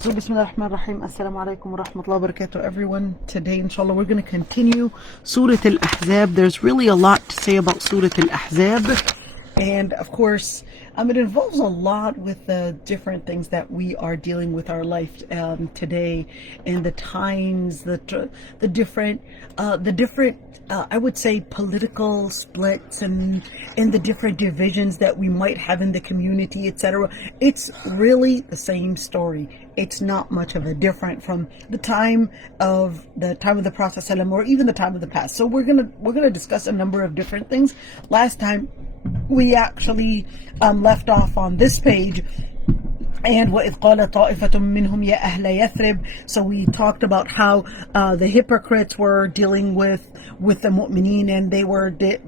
So Bismillah ar-Rahman ar-Rahim. Assalamu alaikum wa rahmatullahi wa barakatuh, everyone. Today, inshallah, we're going to continue Surah Al-Ahzab. There's really a lot to say about Surah Al-Ahzab. And of course, it involves a lot with the different things that we are dealing with our life today, and the times, the different, I would say, political splits and the different divisions that we might have in the community, etc. It's really the same story. It's not much of a different from the time of the Prophet ﷺ or even the time of the past. So we're gonna discuss a number of different things. Last time we actually left off on this page, and وَإِذْ قَالَ طَائِفَةٌ مِّنْهُمْ يَا أَهْلَ يَثْرِبْ. So we talked about how the hypocrites were dealing with the mu'mineen, and they were the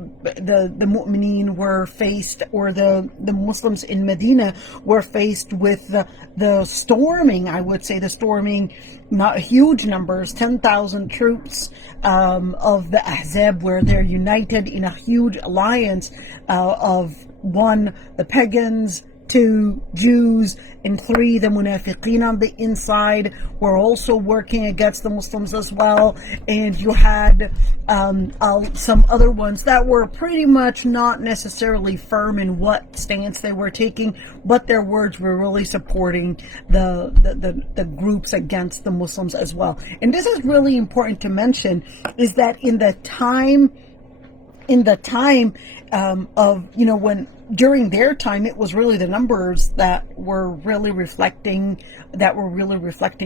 mu'mineen were faced, or the Muslims in Medina were faced with the storming, I would say, the storming, not huge numbers, 10,000 troops of the Ahzab, where they're united in a huge alliance of one, the pagans, two, Jews, and three, the munafiqeen on the inside were also working against the Muslims as well. And you had some other ones that were pretty much not necessarily firm in what stance they were taking, but their words were really supporting the groups against the Muslims as well. And this is really important to mention, is that in the time of, when during their time, it was really the numbers that were really reflecting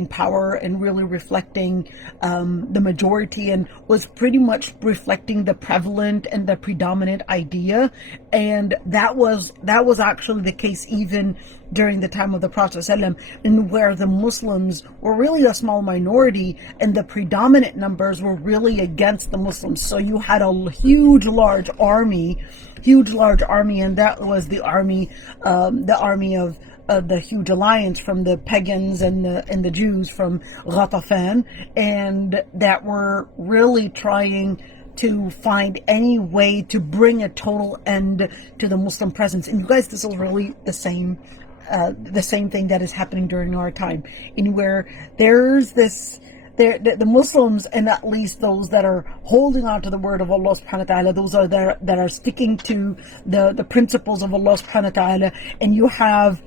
power, and really reflecting the majority, and was pretty much reflecting the prevalent and the predominant idea. And that was actually the case even during the time of the Prophet ﷺ, and where the Muslims were really a small minority and the predominant numbers were really against the Muslims. So you had a huge large army, and that was the army of the huge alliance from the pagans and the Jews from Ghatafan, and that were really trying to find any way to bring a total end to the Muslim presence. And you guys, this is really the same thing that is happening during our time, in where there's this. The Muslims, and at least those that are holding on to the word of Allah subhanahu wa ta'ala, those are that are sticking to the principles of Allah subhanahu wa ta'ala, and you have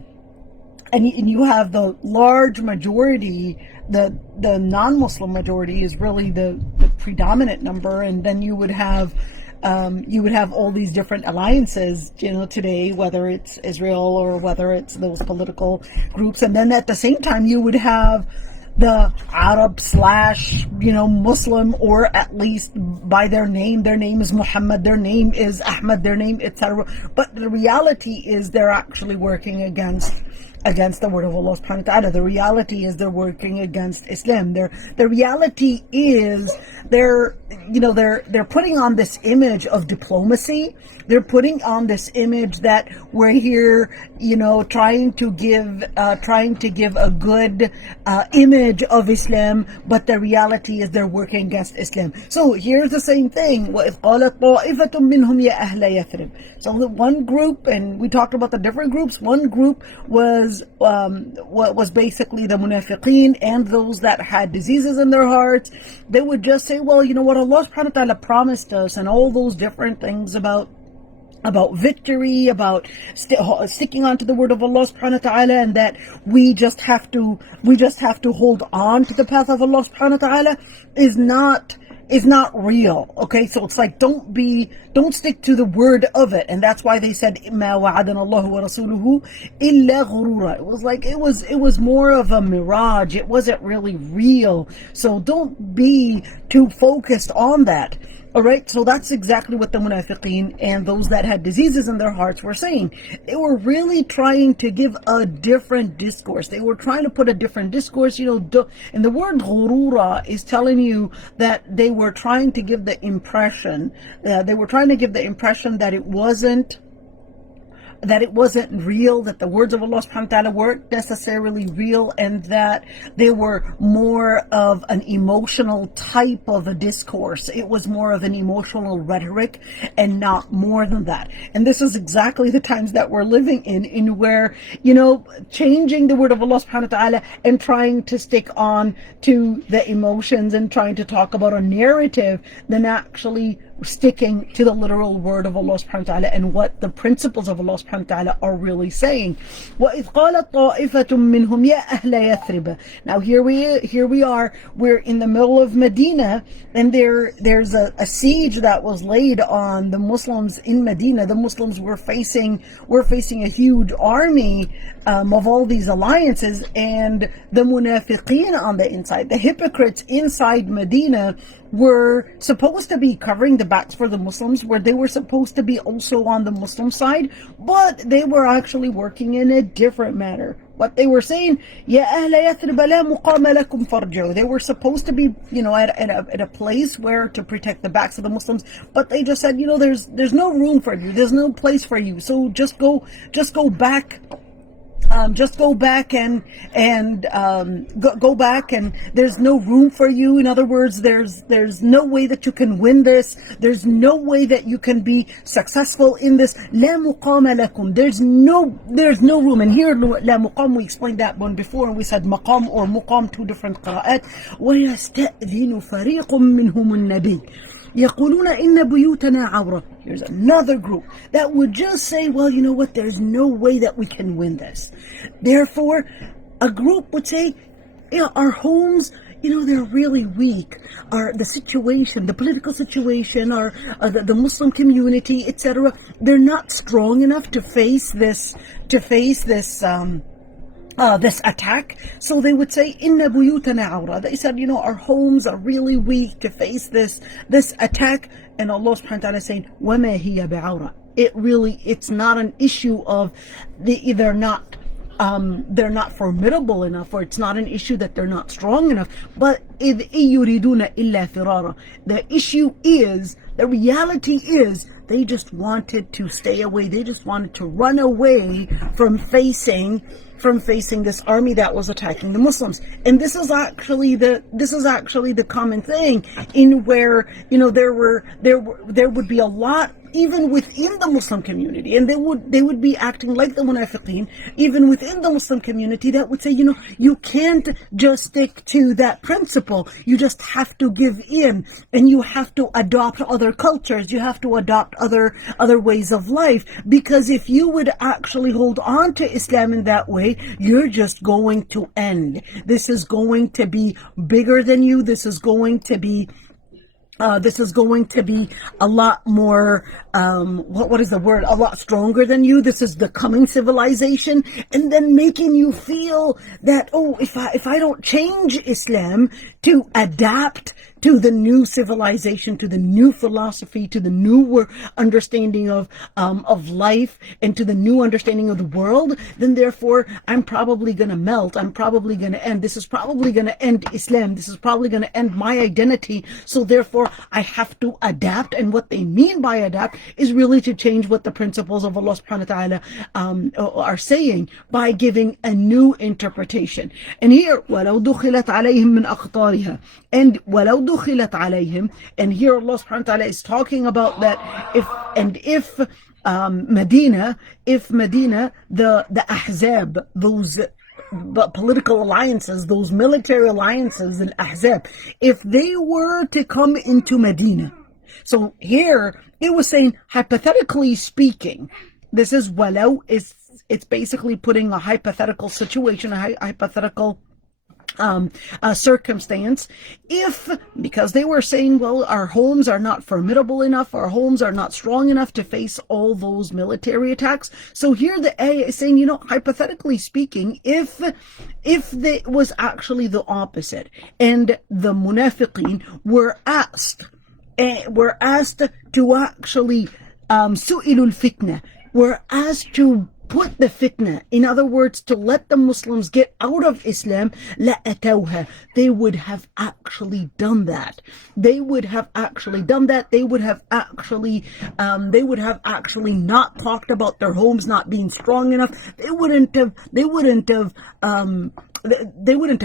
the large majority, the non-Muslim majority is really the predominant number, and then you would have all these different alliances, today, whether it's Israel or whether it's those political groups, and then at the same time you would have the Arab / Muslim, or at least by their name is Muhammad, their name is Ahmad, their name, etc. But the reality is they're actually working against the word of Allah subhanahu wa ta'ala. The reality is they're working against Islam. The reality is they're putting on this image of diplomacy. They're putting on this image that we're here, trying to give a good image of Islam, but the reality is they're working against Islam. So here's the same thing. وَإِذْ قَالَتْ طَائِفَةٌ مِّنْهُمْ يَا أَهْلَ يَثْرِبْ. So the one group, and we talked about the different groups, one group was basically the munafiqeen and those that had diseases in their hearts. They would just say, well, you know what, Allah subhanahu wa ta'ala promised us, and all those different things about victory, about sticking on to the word of Allah subhanahu wa ta'ala, and that we just have to hold on to the path of Allah subhanahu wa ta'ala is not real. Okay, so it's like, don't stick to the word of it. And that's why they said مَا وَعَدَنَا اللَّهُ وَرَسُولُهُ إِلَّا غُرُورًا. It was like, it was more of a mirage. It wasn't really real. So don't be too focused on that. Alright, so that's exactly what the munafiqeen and those that had diseases in their hearts were saying. They were really trying to give a different discourse. They were trying to put a different discourse, and the word ghurura is telling you that they were trying to give the impression, that it wasn't that it wasn't real, that the words of Allah subhanahu wa ta'ala weren't necessarily real, and that they were more of an emotional type of a discourse. It was more of an emotional rhetoric and not more than that. And this is exactly the times that we're living in where, changing the word of Allah subhanahu wa ta'ala and trying to stick on to the emotions and trying to talk about a narrative than actually sticking to the literal word of Allah subhanahu wa ta'ala and what the principles of Allah subhanahu wa ta'ala are really saying. وَإِذْ قَالَتْ طَائِفَةٌ مِّنْهُمْ يَا أَهْلَ يَثْرِبَ. Now here we are, we're in the middle of Medina, and there's a siege that was laid on the Muslims in Medina. The Muslims were facing a huge army of all these alliances, and the munafiqeen on the inside, the hypocrites inside Medina, were supposed to be covering the backs for the Muslims, where they were supposed to be also on the Muslim side, but they were actually working in a different manner. What they were saying, Ya ahla Yathrib la muqama lakum farji'u. They were supposed to be, at a place where to protect the backs of the Muslims, but they just said, there's no room for you, there's no place for you, so just go back. Just go back and go back, and there's no room for you. In other words, there's no way that you can win this. There's no way that you can be successful in this. لا مقام لكم. There's no room. And here, لا مقام, we explained that one before, and we said maqam or muqam, two different qira'at. ويستأذن فريق منهم النبي يقولون إن بيوتنا عورة. Here's another group that would just say, well, you know what, there's no way that we can win this. Therefore, a group would say, our homes, they're really weak. The situation, the political situation, or the Muslim community, etc., they're not strong enough to face this attack. So they would say, Inna buyutana awra. They said, our homes are really weak to face this attack. And Allah subhanahu wa ta'ala is saying, وَمَا هِيَ بِعَوْرَةٍ. It's not an issue of they're not formidable enough, or it's not an issue that they're not strong enough. But إِذْ يُرِيدُونَ إِلَّا فِرَارًا. The issue is, the reality is, they just wanted to stay away. They just wanted to run away from facing this army that was attacking the Muslims. And this is actually the common thing, in where there would be a lot even within the Muslim community, and they would be acting like the munafiqeen even within the Muslim community, that would say, you can't just stick to that principle. You just have to give in, and you have to adopt other cultures. You have to adopt other ways of life, because if you would actually hold on to Islam in that way, you're just going to end. This is going to be bigger than you. This is going to be a lot more, what is the word? A lot stronger than you. This is the coming civilization, and then making you feel that, if I don't change Islam to adapt to the new civilization, to the new philosophy, to the new understanding of life, and to the new understanding of the world, then therefore I'm probably going to melt. I'm probably going to end. This is probably going to end Islam. This is probably going to end my identity. So therefore I have to adapt. And what they mean by adapt is really to change what the principles of Allah subhanahu wa ta'ala are saying, by giving a new interpretation. And here, وَلَوْ دُخِلَتْ عَلَيْهِمْ مِنْ أَخْطَارِهَا. And وَلَوْ دُخِلَتْ عَلَيْهِمْ. And here Allah subhanahu wa ta'ala is talking about that if Medina, the Ahzab, those political alliances, those military alliances, the Ahzab, if they were to come into Medina. So here it was saying, hypothetically speaking, this is walau, it's basically putting a hypothetical situation, a hypothetical circumstance, because they were saying, well, our homes are not formidable enough, our homes are not strong enough to face all those military attacks. So here the ayah is saying, hypothetically speaking, if it was actually the opposite, and the munafiqeen were asked to actually su'ilul fitna, were asked to put the fitna, in other words, to let the Muslims get out of Islam, لَأَتَوْهَا, they would have actually done that. They would have actually done that. They would have actually not talked about their homes not being strong enough. They wouldn't have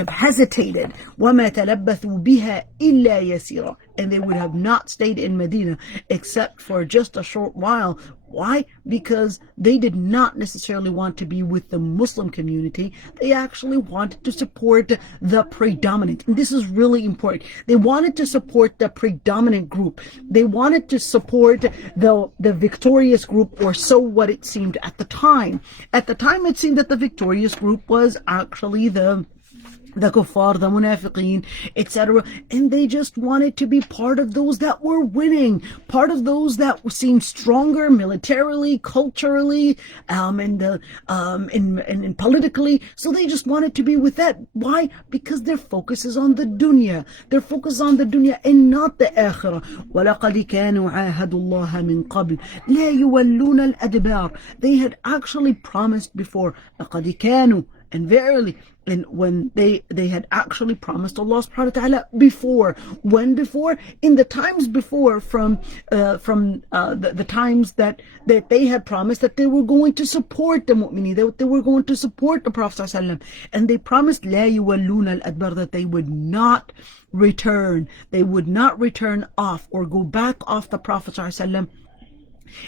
hesitated. وَمَا تَلَبَّثُوا بِهَا إِلَّا يَسِيرًا, and they would have not stayed in Medina except for just a short while. Why? Because they did not necessarily want to be with the Muslim community. They actually wanted to support the predominant. And this is really important. They wanted to support the predominant group. They wanted to support the victorious group, or so what it seemed at the time. At the time, it seemed that the victorious group was actually the kuffar, the munafiqeen, etc. And they just wanted to be part of those that were winning, part of those that seemed stronger militarily, culturally, and politically. So they just wanted to be with that. Why? Because their focus is on the dunya. Their focus on the dunya and not the akhirah. وَلَقَدْ كَانُوا عَاهَدُوا اللَّهَ مِنْ قَبْلِ لَا يُوَلُّونَ الْأَدْبَارِ. They had actually promised before. لَقَدْ كَانُوا, and verily, and when they had actually promised Allah subhanahu wa ta'ala before. When before? In the times before, from the times that they had promised that they were going to support the mu'mineen, that they were going to support the Prophet sallallahu alaihi wasallam. And they promised لا يولون الأدبار, that they would not return. They would not return off or go back off the Prophet sallallahu alaihi wasallam.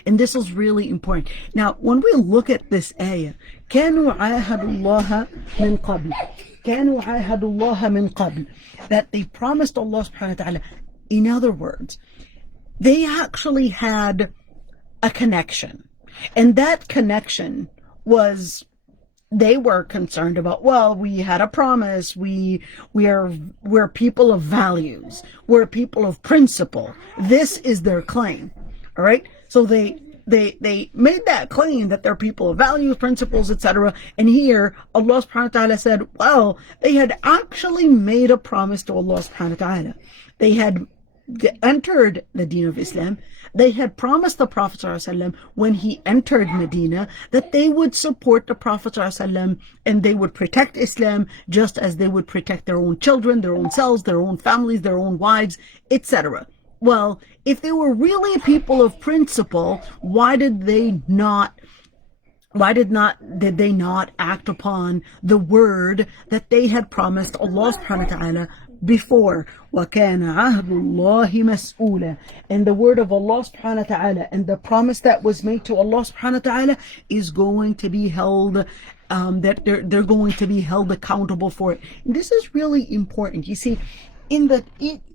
And this is really important. Now, when we look at this ayah, كَانُوا عَاهَدُوا اللَّهَ مِنْ قَبْلِ كَانُوا عَاهَدُوا اللَّهَ مِنْ قَبْلِ, that they promised Allah subhanahu wa ta'ala. In other words, they actually had a connection. And that connection was, they were concerned about, well, we had a promise, we're people of values, we're people of principle. This is their claim. All right? So they made that claim that they're people of values, principles, etc. And here Allah subhanahu wa ta'ala said, well, they had actually made a promise to Allah subhanahu wa ta'ala. They had entered the deen of Islam. They had promised the Prophet ﷺ when he entered Medina that they would support the Prophet ﷺ and they would protect Islam just as they would protect their own children, their own selves, their own families, their own wives, etc. Well, if they were really people of principle, why did they not act upon the word that they had promised Allah subhanahu wa ta'ala before? وَكَانَ عَهْدُ اللَّهِ مَسْئُولًا, and the word of Allah subhanahu wa ta'ala and the promise that was made to Allah subhanahu wa ta'ala is going to be held, that they're going to be held accountable for it. And this is really important. You see,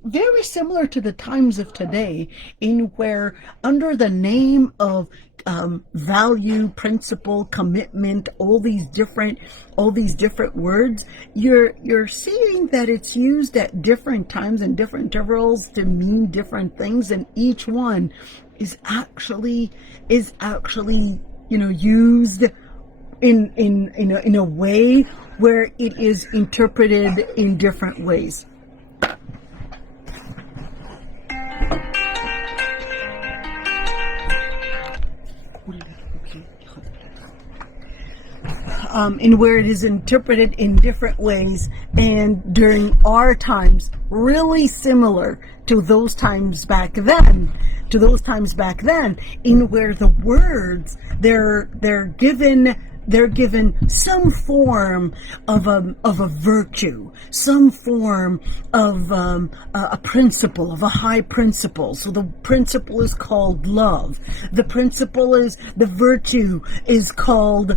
very similar to the times of today, in where under the name of value, principle, commitment, all these different words, you're seeing that it's used at different times and different intervals to mean different things, and each one is actually used in a way where it is interpreted in different ways. In where it is interpreted in different ways, and during our times, really similar to those times back then, in where the words, they're given some form of a virtue, some form of a principle, of a high principle. So the principle is called love. The virtue is called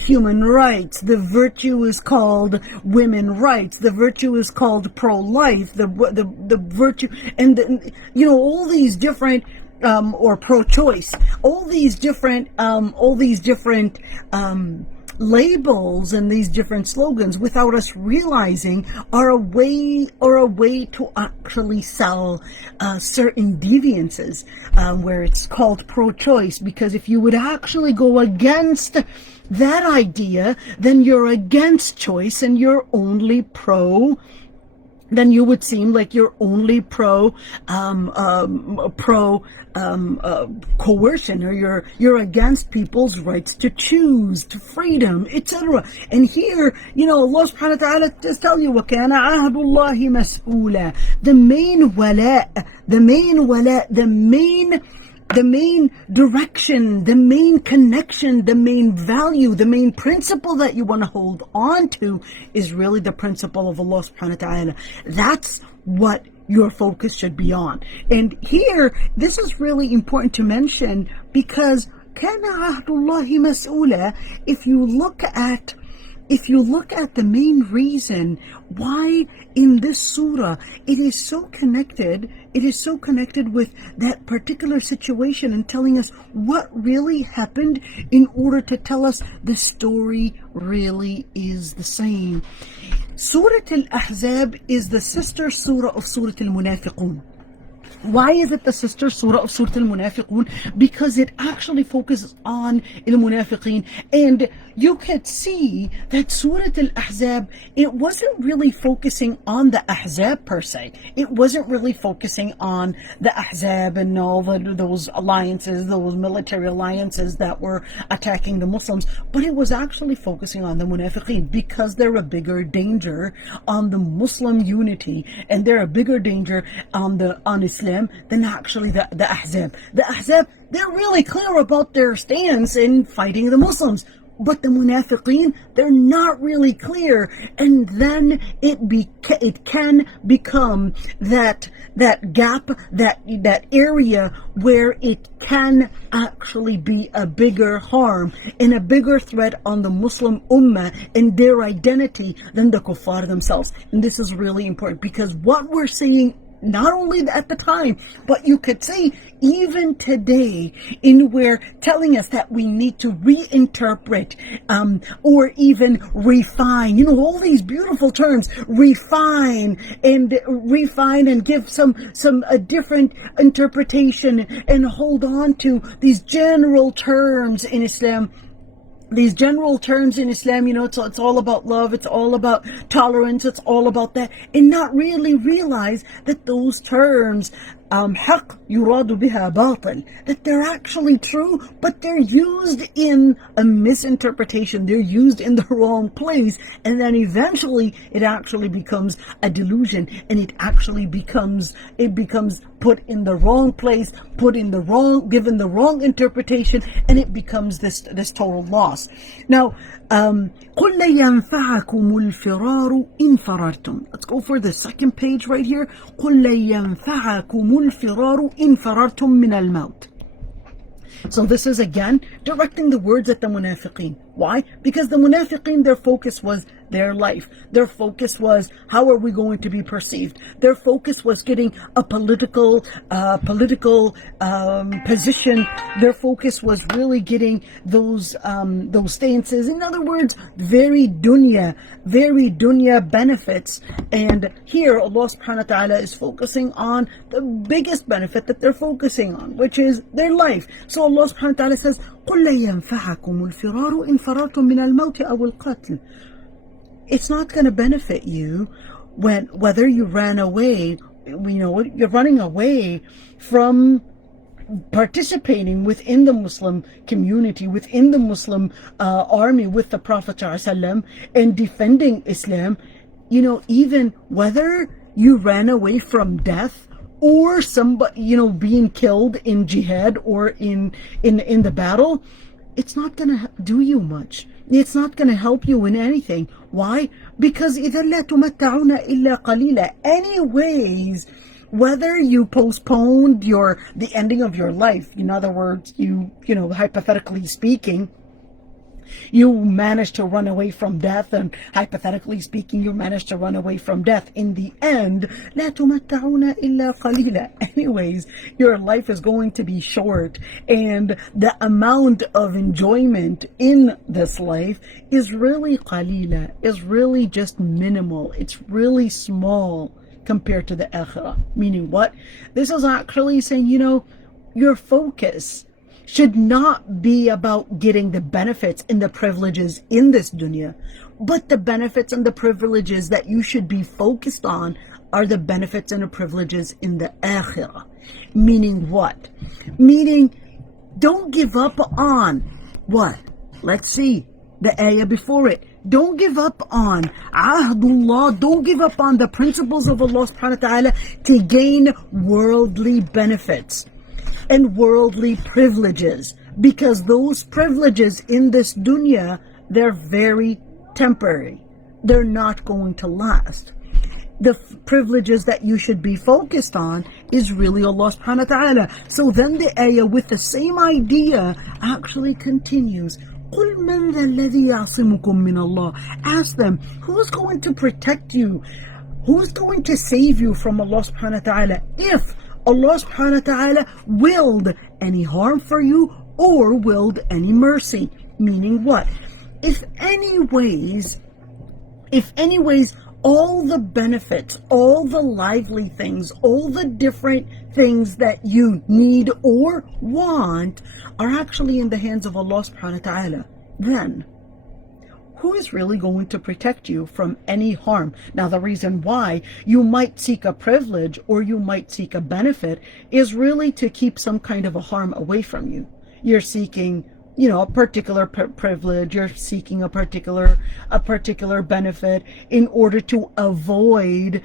human rights. The virtue is called women rights. The virtue is called pro-life. The virtue, and all these different or pro-choice, all these different labels and these different slogans, without us realizing, are a way to actually sell certain deviances, where it's called pro-choice, because if you would actually go against that idea, then you're against choice and you're only pro then you would seem like you're only coercion, or you're against people's rights to choose, to freedom, etc. And here, Allah subhanahu wa ta'ala just tell you, وَكَانَ عَهْدُ اللَّهِ مَسْئُولًا. The main wala, the main direction, the main connection, the main value, the main principle that you want to hold on to is really the principle of Allah subhanahu wa ta'ala. That's what your focus should be on. And here, this is really important to mention, because كَانَ عَهْدُ اللَّهِ مَسْئُولًا, if you look at the main reason why in this surah it is so connected with that particular situation and telling us what really happened, in order to tell us the story really is the same. Surah Al-Ahzab is the sister surah of Surah Al-Munafiqun. Why is it the sister surah of Surah Al-Munafiqun? Because it actually focuses on Al-Munafiqeen. And you could see that Surah Al-Ahzab, it wasn't really focusing on the Ahzab per se. It wasn't really focusing on the Ahzab and all those alliances, those military alliances that were attacking the Muslims. But it was actually focusing on the Munafiqeen, because they're a bigger danger on the Muslim unity, and they're a bigger danger on Islam than actually the Ahzab. The Ahzab, they're really clear about their stance in fighting the Muslims. But the Munafiqeen, they're not really clear. And then it can become that gap, that area where it can actually be a bigger harm and a bigger threat on the Muslim Ummah and their identity than the kuffar themselves. And this is really important, because what we're seeing, not only at the time, but you could see even today, in where telling us that we need to reinterpret or even refine, all these beautiful terms, refine and give a different interpretation, and hold on to these general terms in Islam. These general terms in Islam, it's all about love, it's all about tolerance, it's all about that, and not really realize that those terms, haq yuradu biha batil, that they're actually true, but they're used in a misinterpretation, they're used in the wrong place, and then eventually it actually becomes a delusion, and it becomes put in the wrong place, given the wrong interpretation, and it becomes this total loss. Now, قُلْ لَن يَنْفَعَكُمُ الْفِرَارُ إِنْ فَرَرْتُمْ. Let's go for the second page right here. قُلْ لَن يَنْفَعَكُمُ الْفِرَارُ إِنْ فَرَرْتُمْ مِنَ الْمَوْتِ. So this is again directing the words at the Munafiqeen. Why? Because the Munafiqeen, their focus was their life. Their focus was, how are we going to be perceived? Their focus was getting a political position. Their focus was really getting those stances. In other words, very dunya benefits. And here Allah subhanahu wa ta'ala is focusing on the biggest benefit that they're focusing on, which is their life. So Allah subhanahu wa ta'ala says, قُلْ لَن يَنْفَعَكُمُ الْفِرَارُ إِنْ فَرَرْتُمْ مِنَ الْمَوْتِ أَوِ الْقَتْلِ. It's not going to benefit you whether you ran away, you're running away from participating within the Muslim community, within the Muslim army with the Prophet ﷺ, and defending Islam, even whether you ran away from death, or somebody, being killed in jihad or in the battle, it's not going to do you much. It's not going to help you in anything. Why? Because إِذَا لَا تُمَتَّعُونَ إِلَّا قَلِيلًا. Anyways, whether you postponed the ending of your life, in other words, hypothetically speaking, you managed to run away from death, and hypothetically speaking, you managed to run away from death. In the end, لا تمتعون إلا قليلا. Anyways, your life is going to be short, and the amount of enjoyment in this life is really qalila, is really just minimal. It's really small compared to the akhirah. Meaning what? This is actually saying, your focus should not be about getting the benefits and the privileges in this dunya, but the benefits and the privileges that you should be focused on are the benefits and the privileges in the akhirah. Meaning what? Meaning, don't give up on what? Let's see the ayah before it. Don't give up on ahdullah. Don't give up on the principles of Allah subhanahu wa ta'ala to gain worldly benefits and worldly privileges. Because those privileges in this dunya, they're very temporary. They're not going to last. The privileges that you should be focused on is really Allah subhanahu wa ta'ala. So then the ayah with the same idea actually continues. قُلْ مَنْ ذَا الَّذِي يَعْصِمُكُم مِّنَ اللَّهِ. Ask them, who's going to protect you? Who's going to save you from Allah subhanahu wa ta'ala if Allah subhanahu wa ta'ala willed any harm for you or willed any mercy? Meaning what? If anyways, all the benefits, all the lively things, all the different things that you need or want are actually in the hands of Allah subhanahu wa ta'ala, then who is really going to protect you from any harm? Now, the reason why you might seek a privilege or you might seek a benefit is really to keep some kind of a harm away from you. You're seeking, a particular privilege, you're seeking a particular benefit in order to avoid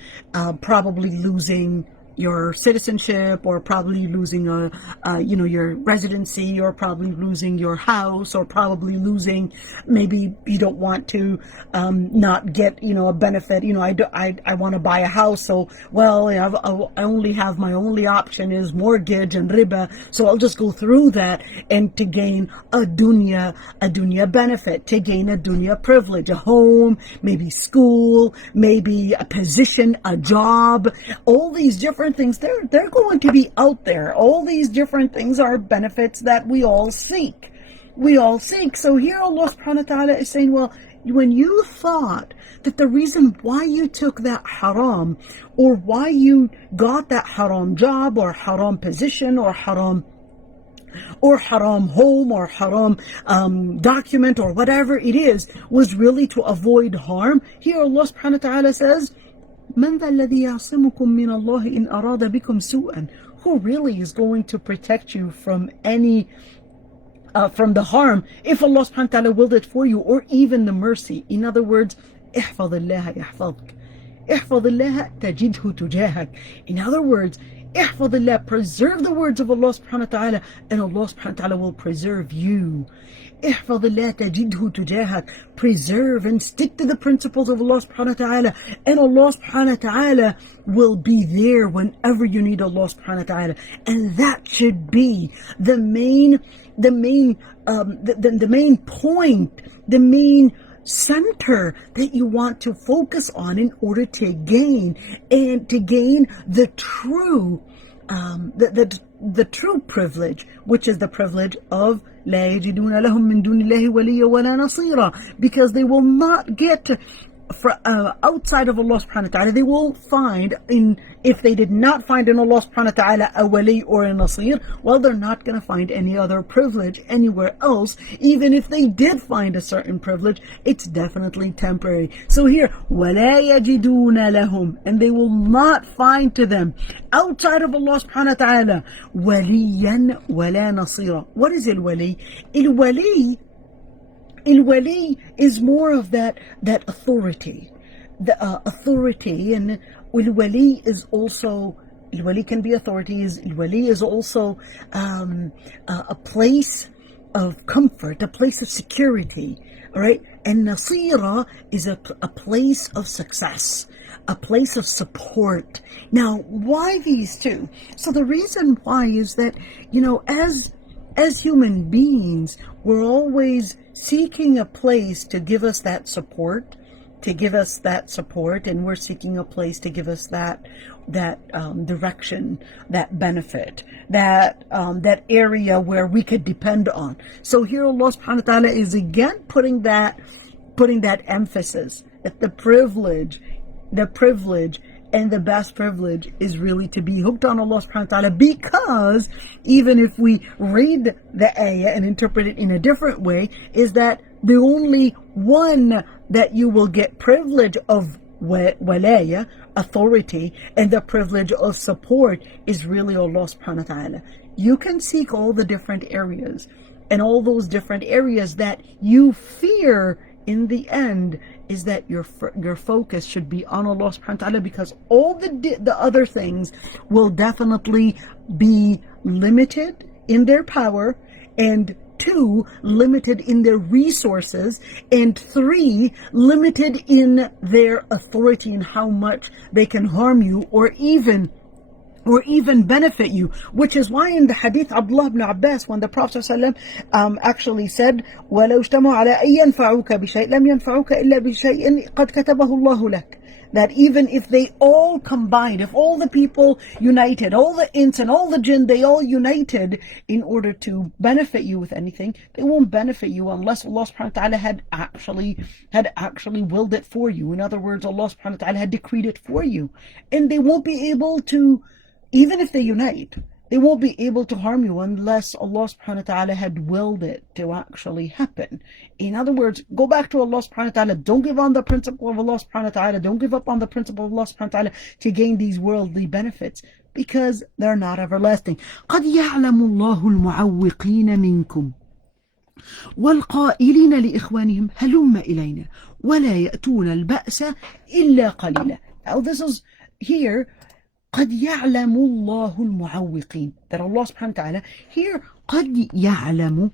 probably losing your citizenship, or probably losing your residency, or probably losing your house, or probably losing, maybe you don't want to not get a benefit. I want to buy a house, so I only have, my only option is mortgage and riba, so I'll just go through that, and to gain a dunya benefit, to gain a dunya privilege, a home, maybe school, maybe a position, a job, all these different things, they're going to be out there. All these different things are benefits that we all seek. So here Allah subhanahu wa ta'ala is saying, well, when you thought that the reason why you took that haram, or why you got that haram job, or haram position, or haram home, or haram document, or whatever it is, was really to avoid harm, here Allah subhanahu wa ta'ala says, مَنْ ذَا الَّذِي يَعْصِمُكُم مِّنَ اللَّهِ إِنْ أَرَادَ بِكُمْ سُوءًا. Who really is going to protect you from any from the harm if Allah subhanahu wa ta'ala willed it for you, or even the mercy? In other words, احفظ الله يحفظك, احفظ الله تجده تجاهك. In other words, احفظ الله, preserve the words of Allah subhanahu wa ta'ala, and Allah subhanahu wa ta'ala will preserve you. احفظ الله تجده تجاهك, preserve and stick to the principles of Allah subhanahu wa ta'ala, and Allah subhanahu wa ta'ala will be there whenever you need Allah subhanahu wa ta'ala. And that should be the main point, the main center that you want to focus on in order to gain the true the true privilege, which is the privilege of لا يجدون لهم من دون الله وليا ولا نصيرا, because they will not get outside of Allah subhanahu wa ta'ala, they will find if they did not find in Allah subhanahu wa ta'ala a wali or a nasir, well, they're not going to find any other privilege anywhere else. Even if they did find a certain privilege, it's definitely temporary. So here, وَلَا يَجِدُونَ لَهُمْ, and they will not find to them outside of Allah subhanahu wa ta'ala وَلِيًّا وَلَا نَصِيرًا. What is al-wali? Al-wali is more of that authority, the authority, and al-wali is also, al-wali can be authorities, al-wali is also a place of comfort, a place of security, all right? And nasira is a place of success, a place of support. Now, why these two? So the reason why is that, as human beings, we're always seeking a place to give us that support, and we're seeking a place to give us that direction, that benefit, that area where we could depend on. So here Allah subhanahu wa ta'ala is again putting that emphasis that the privilege and the best privilege is really to be hooked on Allah subhanahu wa ta'ala, because even if we read the ayah and interpret it in a different way, is that the only one that you will get privilege of walaya, authority, and the privilege of support is really Allah subhanahu wa ta'ala. You can seek all the different areas, and all those different areas that you fear in the end is that your focus should be on Allah subhanahu wa ta'ala, because all the other things will definitely be limited in their power, and 2, limited in their resources, and 3, limited in their authority and how much they can harm you or even benefit you. Which is why in the hadith Abdullah ibn Abbas, when the Prophet ﷺ actually said, وَلَوْ اجْتَمَعُوا عَلَىٰ أَن يَنْفَعُوكَ بِشَيْءٍ لَمْ يَنْفَعُوكَ إِلَّا بِشَيْءٍ قَدْ كَتَبَهُ اللَّهُ لَكَ. That even if they all combined, if all the people united, all the ins and all the jinn, they all united in order to benefit you with anything, they won't benefit you unless Allah subhanahu wa ta'ala had actually willed it for you. In other words, Allah subhanahu wa ta'ala had decreed it for you. And they won't be able to, even if they unite, they won't be able to harm you unless Allah subhanahu wa ta'ala had willed it to actually happen. In other words, go back to Allah subhanahu wa ta'ala. Don't give on the principle of Allah subhanahu wa ta'ala. Don't give up on the principle of Allah subhanahu wa ta'ala to gain these worldly benefits, because they're not everlasting. قَدْ يَعْلَمُ اللَّهُ الْمُعَوِّقِينَ مِنْكُمْ وَالْقَائِلِينَ لِإِخْوَانِهِمْ هَلُمَّ إِلَيْنَا وَلَا يَأْتُونَ الْبَأْسَ إِلَّا قَلِيلًا. Now this is here, قد يعلم الله المعوقين, that Allah subhanahu wa ta'ala here, قد يعلم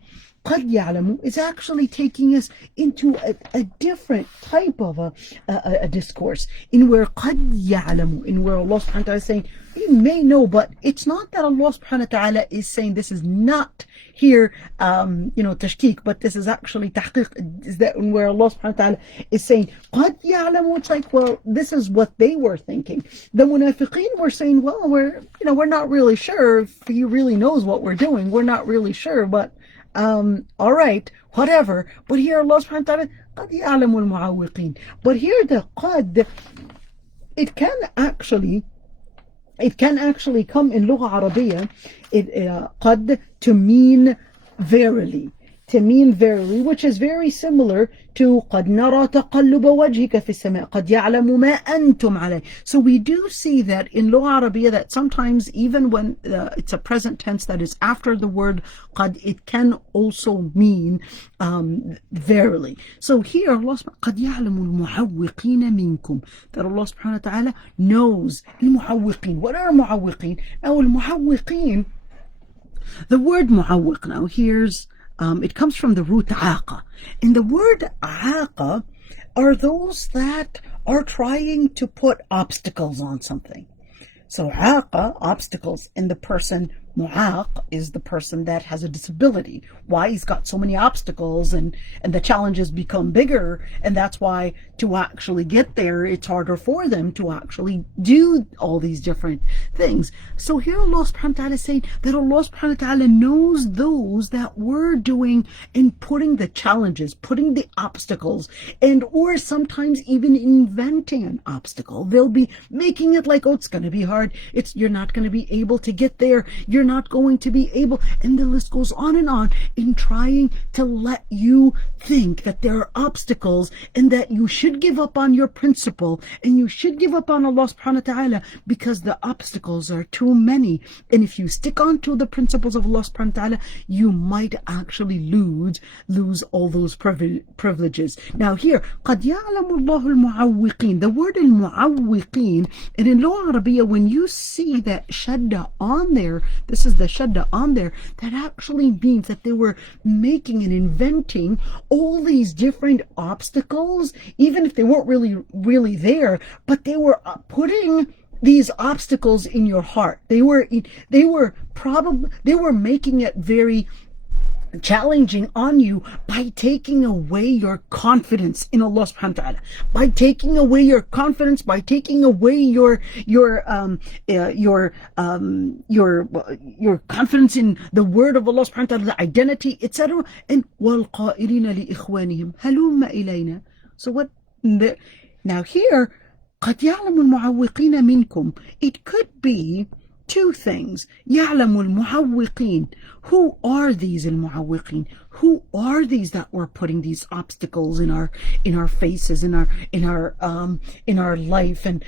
is actually taking us into a different type of a discourse, in where قد يعلم, in where Allah subhanahu wa ta'ala is saying, you may know, but it's not that Allah subhanahu wa ta'ala is saying this is not here, tashkik, but this is actually tahqiq, is that where Allah subhanahu wa ta'ala is saying, قَدْ يَعْلَمُ, it's like, well, this is what they were thinking. The munafiqeen were saying, well, we're not really sure if he really knows what we're doing. We're not really sure, but, all right, whatever. But here Allah subhanahu wa ta'ala, قَدْ يَعْلَمُ الْمُعَوِّقِينَ. But here the qad, it can actually come in Lugha Arabiya, قد, to mean verily, which is very similar to قد نرى تقلب وجهك في السماء قد يعلم ما أنتم عليه. So we do see that in Lugha Arabiya, that sometimes even when it's a present tense that is after the word قد, it can also mean verily. So here Allah قد يعلم المعوقين منكم, that Allah subhanahu wa ta'ala knows المعوقين. What are المعوقين? Now المعوقين, the word معوق, now here's it comes from the root aqa. And the word aqa are those that are trying to put obstacles on something. So aqa, obstacles, and the person mu'aq is the person that has a disability. Why? He's got so many obstacles, and the challenges become bigger, and that's why to actually get there, it's harder for them to actually do all these different things. So here Allah subhanahu wa ta'ala is saying that Allah subhanahu wa ta'ala knows those that were doing and putting the challenges, putting the obstacles, and or sometimes even inventing an obstacle. They'll be making it like, oh, it's going to be hard. You're not going to be able to get there. You're not going to be able, and the list goes on in trying to let you think that there are obstacles and that you should give up on your principle and you should give up on Allah subhanahu wa ta'ala because the obstacles are too many. And if you stick on to the principles of Allah subhanahu wa ta'ala, you might actually lose all those privileges. Now here, قَدْ يَعْلَمُ اللَّهُ الْمُعَوِّقِينَ, the word al-mu'awwiqeen, and in Lugha Arabiya, when you see that shadda on there, this is the shadda on there, that actually means that they were making and inventing all these different obstacles, even if they weren't really there, but they were putting these obstacles in your heart. They were making it very challenging on you by taking away your confidence in Allah subhanahu wa ta'ala, by taking away your confidence, by taking away your confidence in the word of Allah subhanahu wa ta'ala, the identity, etc. And وَالْقَائِلِينَ لِإِخْوَانِهِمْ هَلُمَّ إِلَيْنَا. So what now here, قَدْ يَعْلَمُ الْمُعَوِّقِينَ مِنْكُمْ, it could be two things. يعلم المعوقين. Who are these المعوقين? Who are these that were putting these obstacles in our faces, in our life, and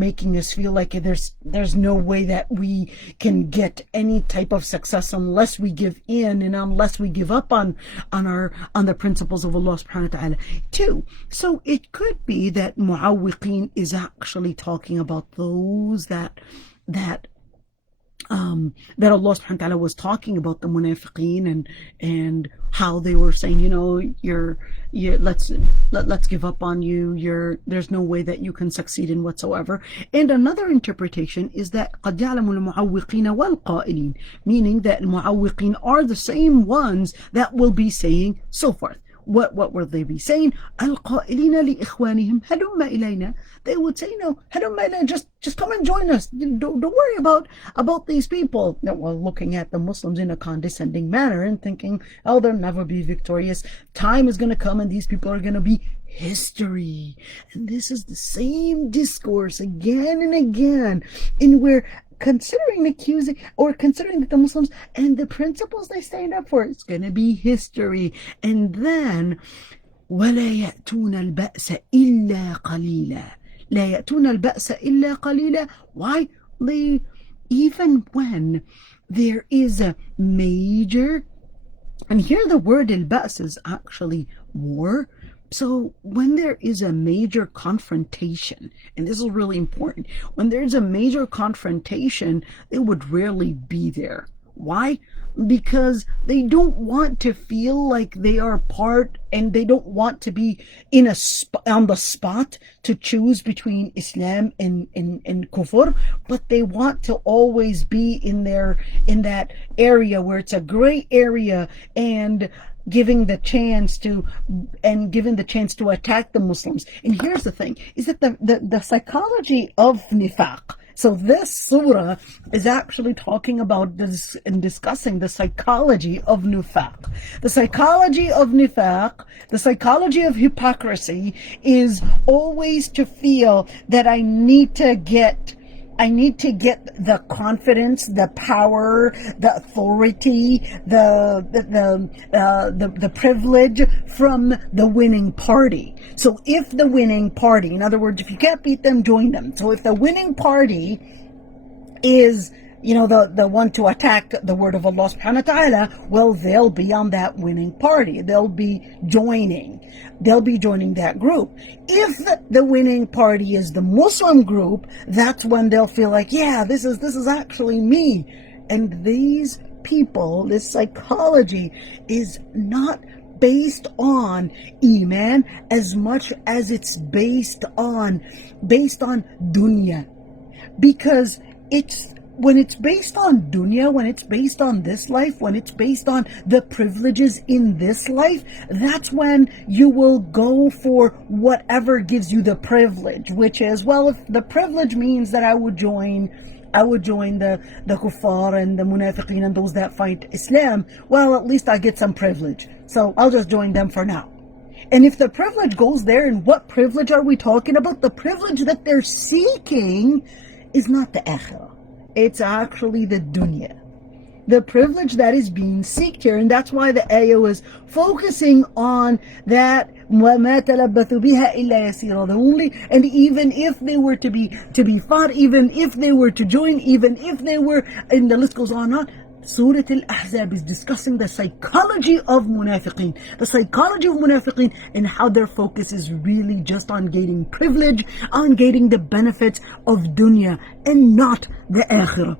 making us feel like there's no way that we can get any type of success unless we give in and unless we give up on the principles of Allah subhanahu wa ta'ala. Two, so it could be that mu'awwiqeen is actually talking about those that Allah subhanahu wa ta'ala was talking about, the munafiqeen, and how they were saying, let's give up on you. There's no way that you can succeed in whatsoever. And another interpretation is that قَدْ يَعْلَمُ الْمُعَوِّقِينَ وَالْقَائِلِينَ, meaning that mu'awwiqeen are the same ones that will be saying so forth. What will they be saying? القائلين لإخوانهم هلم إلينا. They would say, هلم إلينا, just come and join us. Don't worry about these people. Now, while looking at the Muslims in a condescending manner and thinking, oh, they'll never be victorious. Time is going to come and these people are going to be history. And this is the same discourse again and again, in where considering that the Muslims and the principles they stand up for, it's going to be history. And then وَلَا يَأْتُونَ الْبَأْسَ إِلَّا قَلِيلًا. لَا يَأْتُونَ الْبَأْسَ إِلَّا قَلِيلًا. Why? Even when there is a major, and here the word al-ba's is actually war. So when there is a major confrontation, and this is really important, when there's a major confrontation, they would rarely be there. Why? Because they don't want to feel like they are part, and they don't want to be on the spot to choose between Islam and kufr, but they want to always be in that area where it's a gray area, and given the chance to attack the Muslims. And here's the thing, is that the psychology of nifaq. So this surah is actually talking about this and discussing the psychology of nifaq. The psychology of nifaq, the psychology of hypocrisy, is always to feel that I need to get the confidence, the power, the authority, the privilege from the winning party. So if the winning party, in other words, if you can't beat them, join them. So if the winning party is the one to attack the word of Allah subhanahu wa ta'ala, well, they'll be on that winning party. They'll be joining that group. If the winning party is the Muslim group, that's when they'll feel like, yeah, this is actually me. And these people, this psychology is not based on Iman as much as it's based on dunya. Because when it's based on dunya, when it's based on this life, when it's based on the privileges in this life, that's when you will go for whatever gives you the privilege, which is, well, if the privilege means that I would join the kuffar and the munafiqeen and those that fight Islam, well, at least I get some privilege. So I'll just join them for now. And if the privilege goes there, and what privilege are we talking about? The privilege that they're seeking is not the akhirah. It's actually the dunya, the privilege that is being sought here. And that's why the ayah was focusing on that. وَمَا تَلَبَّثُوا بِهَا إِلَّا يَسِيرًا. And even if they were to be fought, even if they were to join, even if they were, and the list goes on. Surah Al-Ahzab is discussing the psychology of munafiqeen. The psychology of munafiqeen, and how their focus is really just on gaining privilege, on gaining the benefits of dunya, and not the akhirah.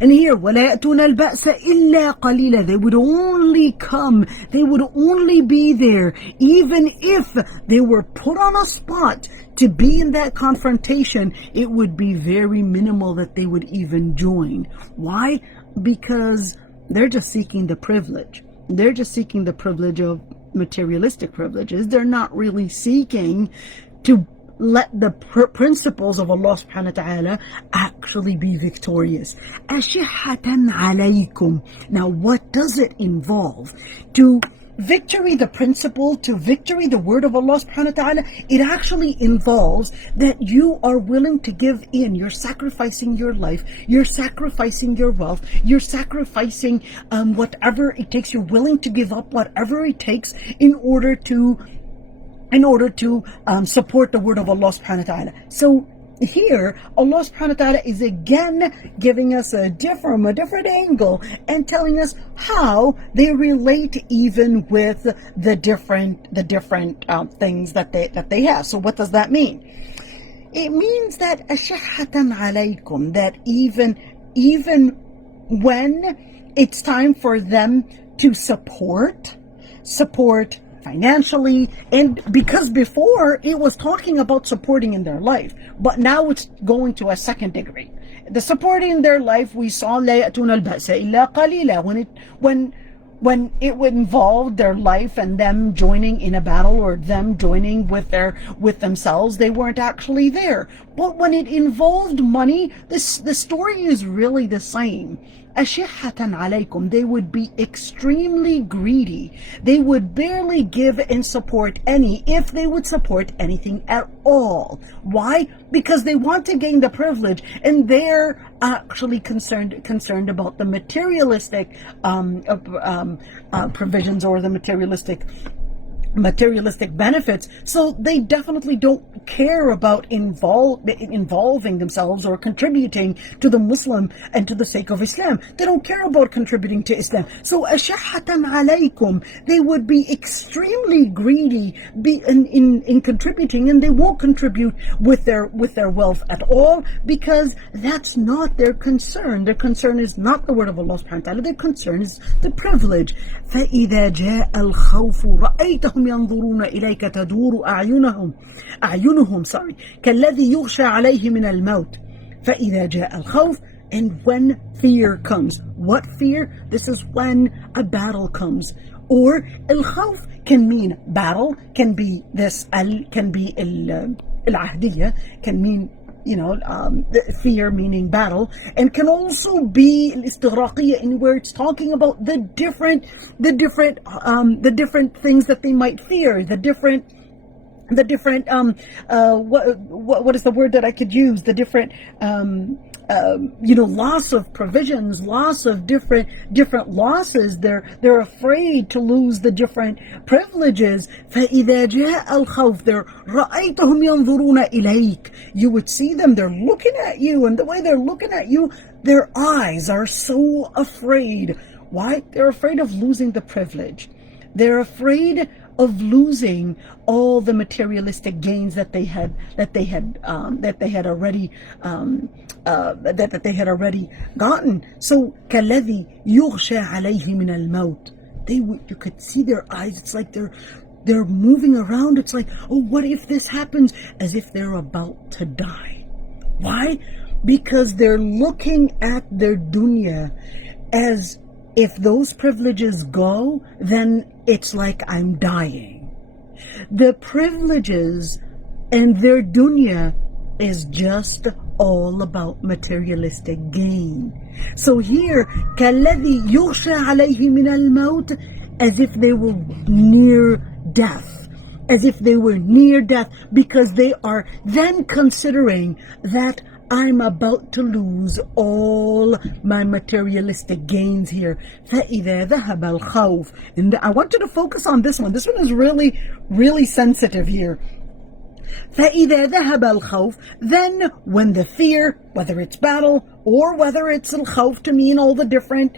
And here, وَلَا يَأْتُونَ الْبَأْسَ إِلَّا قَلِيلًا. They would only come, they would only be there, even if they were put on a spot to be in that confrontation, it would be very minimal that they would even join. Why? Because they're just seeking the privilege. They're just seeking the privilege of materialistic privileges. They're not really seeking to let the principles of Allah subhanahu wa ta'ala actually be victorious. أَشِحَّةً عَلَيْكُمْ. Now what does it involve? To victory, the principle to victory, the word of Allah subhanahu wa ta'ala, it actually involves that you are willing to give in. You're sacrificing your life, you're sacrificing your wealth, you're sacrificing whatever it takes. You're willing to give up whatever it takes in order to support the word of Allah subhanahu wa ta'ala. So here, Allah subhanahu wa ta'ala is again giving us a different angle and telling us how they relate even with the different things that they have. So what does that mean? It means that ashahatan alaykum, that even when it's time for them to support financially, and because before it was talking about supporting in their life, but now it's going to a second degree. The supporting in their life, we saw لا يأتون البأس إلا قليلا, when it would involve their life and them joining in a battle or them joining with themselves, they weren't actually there. But when it involved money, the story is really the same. Ashihatan alaykum, they would be extremely greedy. They would barely give and support any, if they would support anything at all. Why? Because they want to gain the privilege, and they're actually concerned about the materialistic provisions or the materialistic benefits. So they definitely don't care about involving themselves or contributing to the Muslim and to the sake of Islam. They don't care about contributing to Islam. So ashahatan alaykum, they would be extremely greedy in contributing, and they won't contribute with their wealth at all, because that's not their concern. Their concern is not the word of Allah subhanahu wa ta'ala. Their concern is the privilege. فَإِذَا جَاءَ الْخَوْفُ رَأَيْتَهُمْ ينظرون إليك تدور أعينهم كالذي يغشى عليه من الموت فإذا جاء الخوف. And when fear comes, what fear? This is when a battle comes. Or al-khawf can mean battle, can be al-ahdiyya, can mean fear meaning battle, and can also be al-istighraqiyya, in where it's talking about the different things that they might fear, the different what is the word that I could use? The different loss of provisions, loss of different losses. They're afraid to lose the different privileges. فَإِذَا جَاءَ الْخَوْفُ, رَأَيْتَهُمْ يَنظُرُونَ إِلَيْكَ. You would see them, they're looking at you, and the way they're looking at you, their eyes are so afraid. Why? They're afraid of losing the privilege. They're afraid of losing all the materialistic gains that they had already gotten. So كَالَّذِي يُغْشَى عَلَيْهِ مِنَ الْمَوْتِ, you could see their eyes. It's like they're moving around. It's like, oh, what if this happens? As if they're about to die. Why? Because they're looking at their dunya as if those privileges go, then it's like I'm dying. The privileges and their dunya is just all about materialistic gain. So here, كَالَّذِي يُغْشَى عَلَيْهِ مِنَ الْمَوْتِ, as if they were near death. As if they were near death, because they are then considering that I'm about to lose all my materialistic gains here. فَإِذَا ذَهَبَ الْخَوْفُ. And I want you to focus on this one. This one is really, really sensitive here. فَإِذَا ذَهَبَ الْخَوْفُ. Then when the fear, whether it's battle or whether it's al-khawf to mean all the different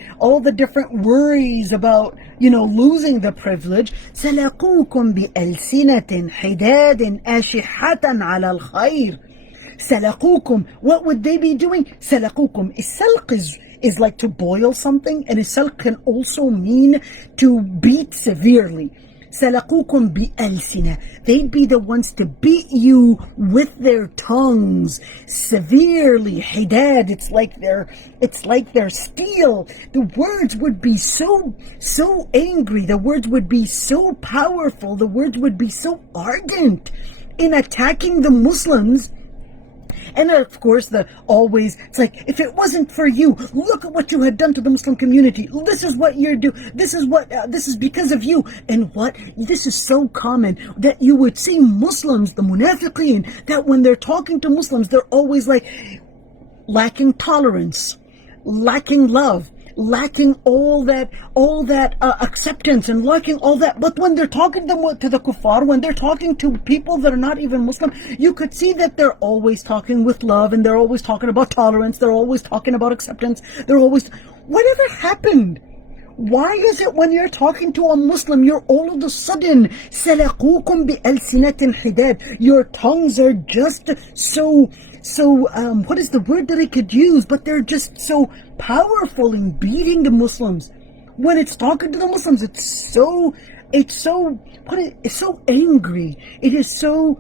worries about, losing the privilege, سَلَقُوكُمْ بِأَلْسِنَةٍ حِدَادٍ أَشِحَّةً عَلَى الْخَيْرِ. Salaqukum, what would they be doing? Salaqukum, salq is like to boil something, and salq can also mean to beat severely. Salaqukum bi alsina, they'd be the ones to beat you with their tongues severely. Hidad, it's like their steel. The words would be so angry. The words would be so powerful. The words would be so ardent in attacking the Muslims, And of course, it's like, if it wasn't for you, look at what you had done to the Muslim community. This is what you're doing. This is because of you. And this is so common that you would see Muslims, the munafiqeen, that when they're talking to Muslims, they're always like lacking tolerance, lacking love, lacking all that acceptance, and lacking all that. But when they're talking to the kuffar, when they're talking to people that are not even Muslim, you could see that they're always talking with love, and they're always talking about tolerance, they're always talking about acceptance, whatever happened? Why is it when you're talking to a Muslim, you're all of a sudden سَلَقُوكُمْ بِأَلْسِنَةٍ حِدَادٍ? Your tongues are just so what is the word that I could use? But they're just so powerful in beating the Muslims. When it's talking to the Muslims, it's so angry. It is so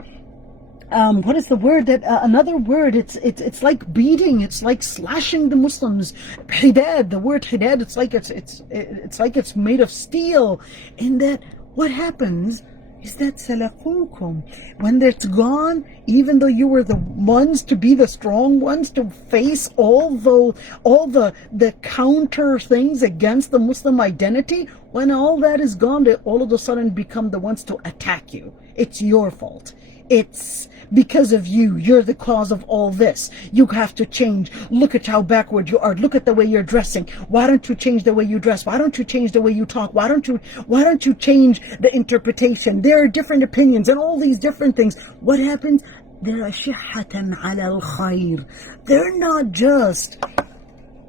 what is the word that another word? It's like beating. It's like slashing the Muslims. Hidad. The word hidad. It's like it's made of steel. And that what happens is that salaqukum, when it's gone, even though you were the ones to be the strong ones to face all the counter things against the Muslim identity, when all that is gone, they all of a sudden become the ones to attack you. It's your fault. It's because of you. You're the cause of all this. You have to change. Look at how backward you are. Look at the way you're dressing. Why don't you change the way you dress? Why don't you change the way you talk? Why don't you change the interpretation? There are different opinions and all these different things. What happens? They're ashihatan ala al-khair. They're not just...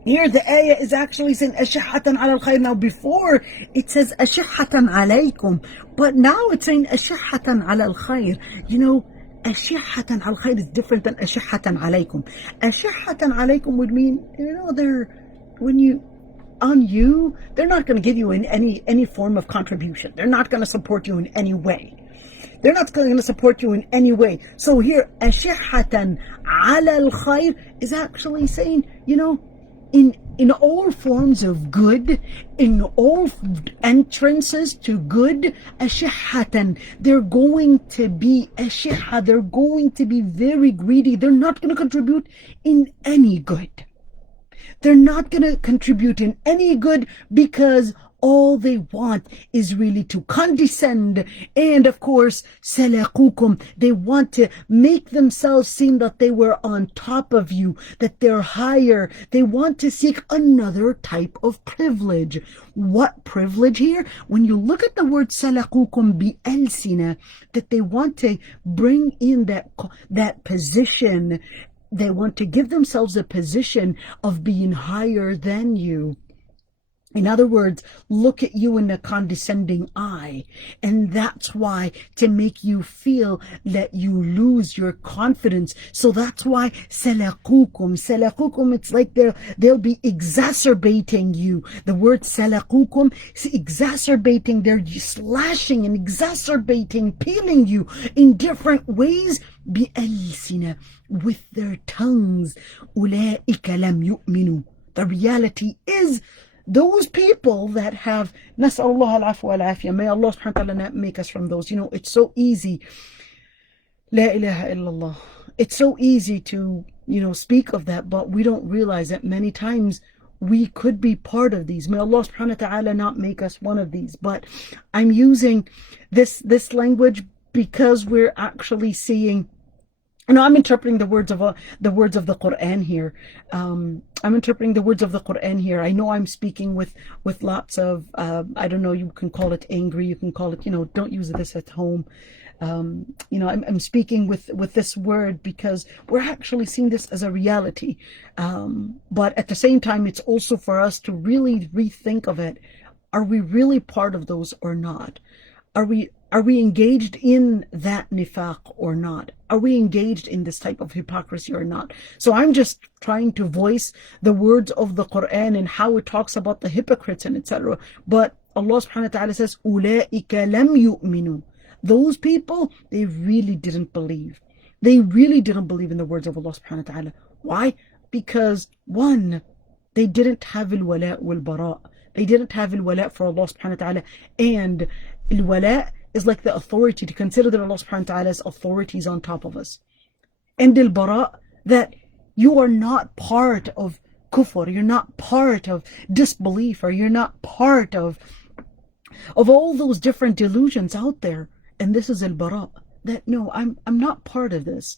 Here the ayah is actually saying ashihatan ala al-khair. Now before it says ashihatan alaykum, but now it's saying ashihatan ala al-khair. You know, ashihatan ala al-khair is different than ashihatan alaykum. Ashihatan alaykum would mean, they're not going to give you in any form of contribution. They're not going to support you in any way. They're not going to support you in any way. So here, ashihatan ala al-khair is actually saying, in all forms of good, in all entrances to good, ashihatan, they're going to be ashihah, they're going to be very greedy. They're not going to contribute in any good. They're not going to contribute in any good because all they want is really to condescend. And of course, salaqukum, they want to make themselves seem that they were on top of you, that they're higher. They want to seek another type of privilege. What privilege here? When you look at the word salaqukum bi alsina, that they want to bring in that position. They want to give themselves a position of being higher than you. In other words, look at you in a condescending eye. And that's why, to make you feel that you lose your confidence. So that's why salaqukum, it's like they'll be exacerbating you. The word salaqukum is exacerbating. They're slashing and exacerbating, peeling you in different ways. بِأَلْسِنَةٍ, with their tongues. أُولَئِكَ لَمْ يُؤْمِنُوا. The reality is, those people that have, nas'alullah al-afwa wal-afiyah, may Allah subhanahu wa ta'ala not make us from those. It's so easy, la ilaha illallah, it's so easy to speak of that, but we don't realize that many times we could be part of these. May Allah subhanahu wa ta'ala not make us one of these. But I'm using this language because we're actually seeing, I'm interpreting the words of the Quran here. I'm interpreting the words of the Quran here. I know I'm speaking with lots of, I don't know, you can call it angry, you can call it, don't use this at home. I'm speaking with this word because we're actually seeing this as a reality. But at the same time, it's also for us to really rethink of it. Are we really part of those or not? Are we engaged in that nifaq or not? Are we engaged in this type of hypocrisy or not? So I'm just trying to voice the words of the Quran and how it talks about the hypocrites and etc. But Allah subhanahu wa ta'ala says, أُولَئِكَ لَمْ يُؤْمِنُوا. Those people, they really didn't believe. They really didn't believe in the words of Allah subhanahu wa ta'ala. Why? Because one, they didn't have al-wala' wal-bara'. They didn't have al-wala' for Allah subhanahu wa ta'ala. And al-wala' is like the authority, to consider that Allah subhanahu wa ta'ala's authority is on top of us. And al-bara', that you are not part of kufr, you're not part of disbelief, or you're not part of all those different delusions out there. And this is al-bara, that no, I'm not part of this.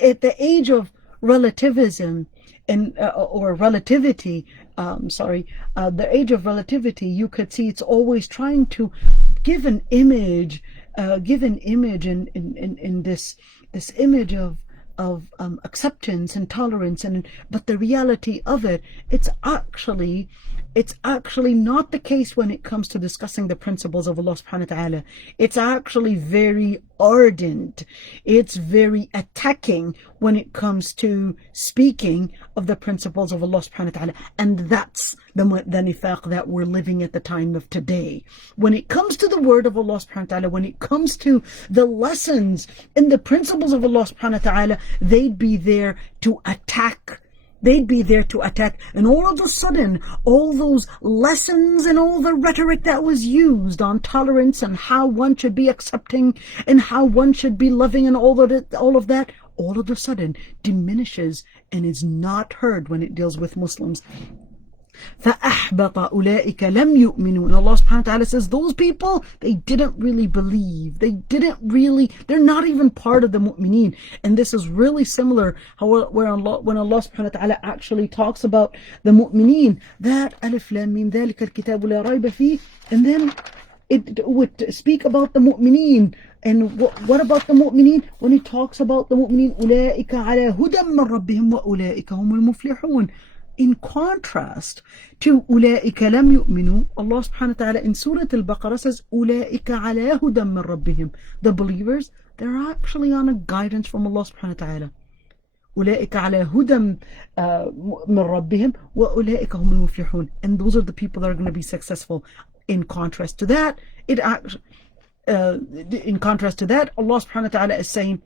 At the age of relativism and or relativity, the age of relativity, you could see it's always trying to give an image, in this image of acceptance and tolerance, but the reality of it, it's actually not the case when it comes to discussing the principles of Allah subhanahu wa ta'ala. It's actually very ardent. It's very attacking when it comes to speaking of the principles of Allah subhanahu wa ta'ala. And that's the nifaq that we're living at the time of today. When it comes to the word of Allah subhanahu wa ta'ala, when it comes to the lessons and the principles of Allah subhanahu wa ta'ala, they'd be there to attack. And all of a sudden, all those lessons and all the rhetoric that was used on tolerance and how one should be accepting and how one should be loving and all of that, all of a sudden diminishes and is not heard when it deals with Muslims. فَأَحْبَطَ أُولَٰئِكَ لَمْ يُؤْمِنُوا. And Allah subhanahu wa ta'ala says, those people, they didn't really believe. They're not even part of the mu'mineen. And this is really similar when Allah subhanahu wa ta'ala actually talks about the mu'mineen, that alif lam mim ذَلِكَ الْكِتَابُ لَا رَيْبَ فِيهِ, and then it would speak about the mu'mineen. And what about the mu'mineen? When it talks about the mu'mineen, أُولَٰئِكَ عَلَى هُدًى مِّن رَبِّهِمْ وَأُولَٰئِكَ هُمُ الْمُفْلِحُونَ. In contrast to أُولَٰئِكَ لَمْ يُؤْمِنُوا, Allah subhanahu wa ta'ala in Surah Al-Baqarah says, أُولَٰئِكَ عَلَىٰ هُدًى مِّن رَبِّهِمْ. The believers, they're actually on a guidance from Allah subhanahu wa ta'ala. أُولَٰئِكَ عَلَىٰ هُدًى مِّن رَبِّهِمْ وَأُولَٰئِكَ هُمُ الْمُفْلِحُونَ. And those are the people that are going to be successful. In contrast to that, Allah subhanahu wa ta'ala is saying,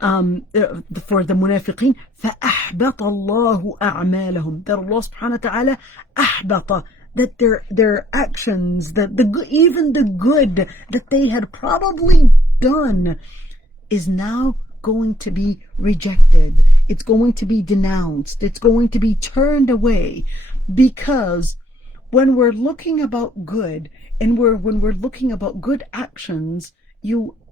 for the munafiqeen, فَأَحْبَطَ اللَّهُ أَعْمَالَهُم. That Allah subhanahu wa ta'ala أحبط, that their actions, even the good that they had probably done, is now going to be rejected. It's going to be denounced. It's going to be turned away. Because when we're looking about good, and when we're looking about good actions,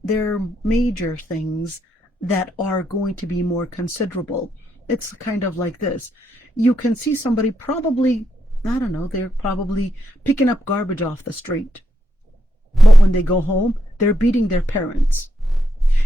there are major things that are going to be more considerable. It's kind of like this. You can see somebody probably, I don't know, they're probably picking up garbage off the street. But when they go home, they're beating their parents.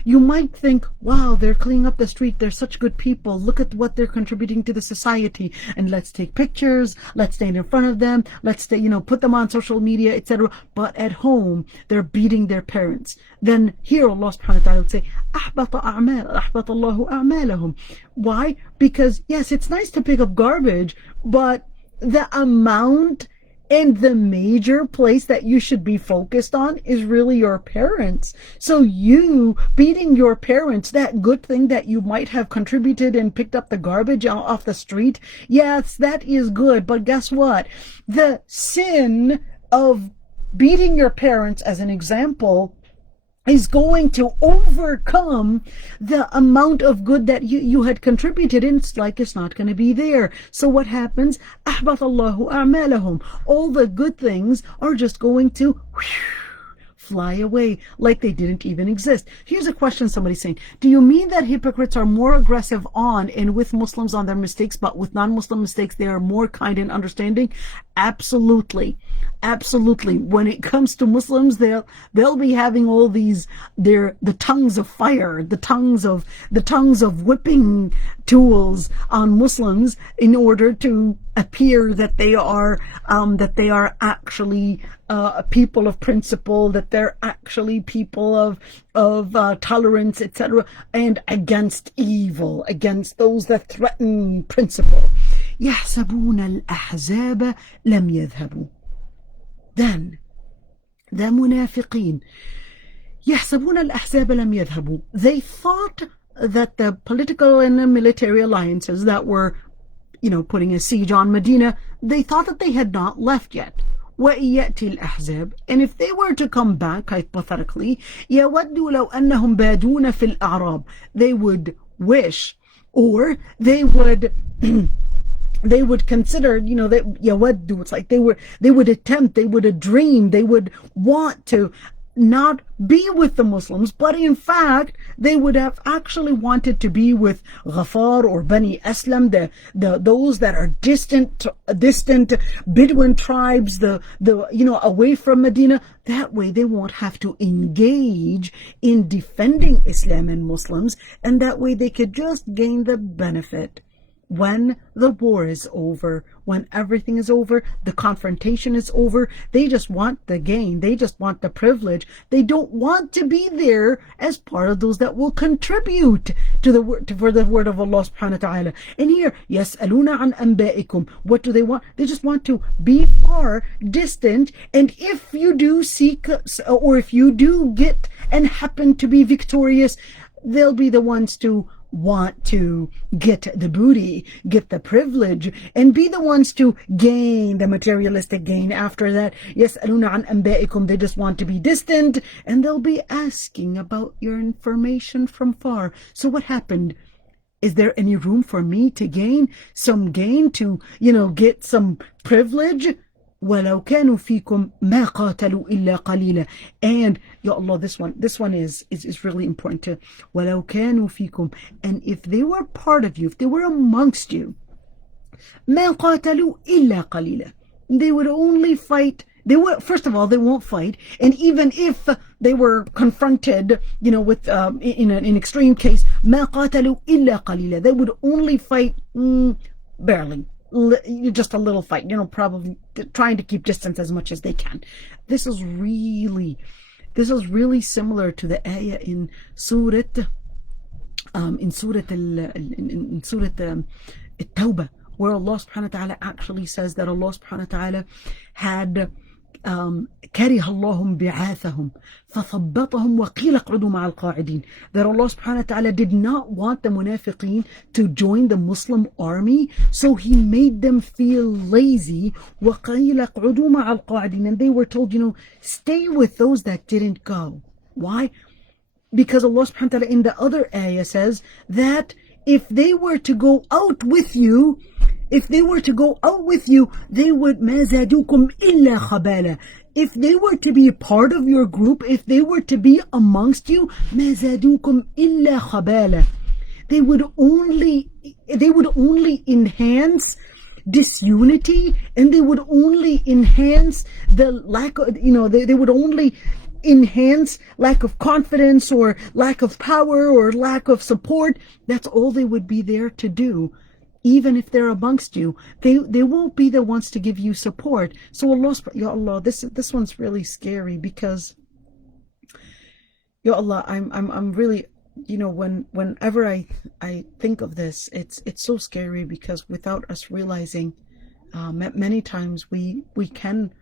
You might think, wow, they're cleaning up the street. They're such good people. Look at what they're contributing to the society. And let's take pictures. Let's stand in front of them. Let's put them on social media, etc. But at home, they're beating their parents. Then here Allah subhanahu wa ta'ala would say, أَحْبَطَ اللَّهُ أَعْمَالَهُم. Why? Because yes, it's nice to pick up garbage, but the amount and the major place that you should be focused on is really your parents. So you beating your parents, that good thing that you might have contributed and picked up the garbage off the street, yes, that is good. But guess what? The sin of beating your parents, as an example, is going to overcome the amount of good that you had contributed, and it's like it's not going to be there. So what happens? أَحْبَطَ اللَّهُ أَعْمَالَهُم. All the good things are just going to fly away like they didn't even exist. Here's a question somebody's saying. Do you mean that hypocrites are more aggressive on and with Muslims on their mistakes, but with non-Muslim mistakes they are more kind and understanding? Absolutely. Absolutely. When it comes to Muslims, they'll be having all these the tongues of fire, the tongues of whipping tools on Muslims in order to appear that they are actually people of principle, that they're actually people of tolerance, etc., and against evil, against those that threaten principle. يحسبون الأحزاب لم يذهبوا. Then the munafiqeen, يحسبون الأحزاب لم يذهبوا. They thought that the political and military alliances that were, putting a siege on Medina, they thought that they had not left yet. وَإِيَأْتِي الْأَحْزَابِ. And if they were to come back, hypothetically, يَوَدُّوا لَوْ أَنَّهُمْ بَادُونَ فِي الْأَعْرَابِ. They would wish Or they would they would consider, that yawaddu, it's like they would attempt, they would dream, they would want to not be with the Muslims, but in fact they would have actually wanted to be with Ghafar or Bani Aslam, those that are distant Bedouin tribes, the away from Medina. That way they won't have to engage in defending Islam and Muslims, and that way they could just gain the benefit. When the war is over, when everything is over, the confrontation is over, they just want the gain. They just want the privilege. They don't want to be there as part of those that will contribute to the word, for the word of Allah subhanahu wa ta'ala. And here, يَسْأَلُونَ عَنْ أَنْبَائِكُمْ. What do they want? They just want to be far distant. And if you do seek, or if you do get and happen to be victorious, they'll be the ones to want to get the booty, get the privilege, and be the ones to gain the materialistic gain after that. يَسْأَلُونَ عَنْ أَنْبَائِكُمْ. They just want to be distant, and they'll be asking about your information from far. So what happened? Is there any room for me to gain some gain, to, get some privilege? وَلَوْ كَانُوا فِيكُمْ مَا قَاتَلُوا إِلَّا قَلِيلًا. And, Ya Allah, this one is really important too. وَلَوْ كَانُوا فِيكُمْ. And if they were part of you, if they were amongst you, مَا قَاتَلُوا إِلَّا قَلِيلًا. They would only fight. First of all, they won't fight. And even if they were confronted, with, in an extreme case, مَا قَاتَلُوا إِلَّا قَلِيلًا. They would only fight, barely. Just a little fight, probably trying to keep distance as much as they can. This is really similar to the ayah in Surah At-Tawbah, where Allah subhanahu wa ta'ala actually says that Allah subhanahu wa ta'ala had كره الله بعاثهم فثبطهم وقيل اقعدوا مع القاعدين. That Allah subhanahu wa ta'ala did not want the munafiqeen to join the Muslim army, so He made them feel lazy. وقيل اقعدوا مع القاعدين. And they were told, stay with those that didn't go. Why? Because Allah subhanahu wa ta'ala in the other ayah says that if they were to go out with you, they would مَا زَادُوكُمْ إِلَّا خَبَالًا. If they were to be a part of your group, if they were to be amongst you, مَا زَادُوكُمْ إِلَّا خَبَالًا. They would only enhance disunity, and they would only enhance the lack of, they would only enhance lack of confidence or lack of power or lack of support. That's all they would be there to do. Even if they're amongst you, they won't be the ones to give you support. So Allah, Ya Allah, this one's really scary, because Ya Allah, I'm really, whenever I think of this, it's so scary, because without us realizing, many times we can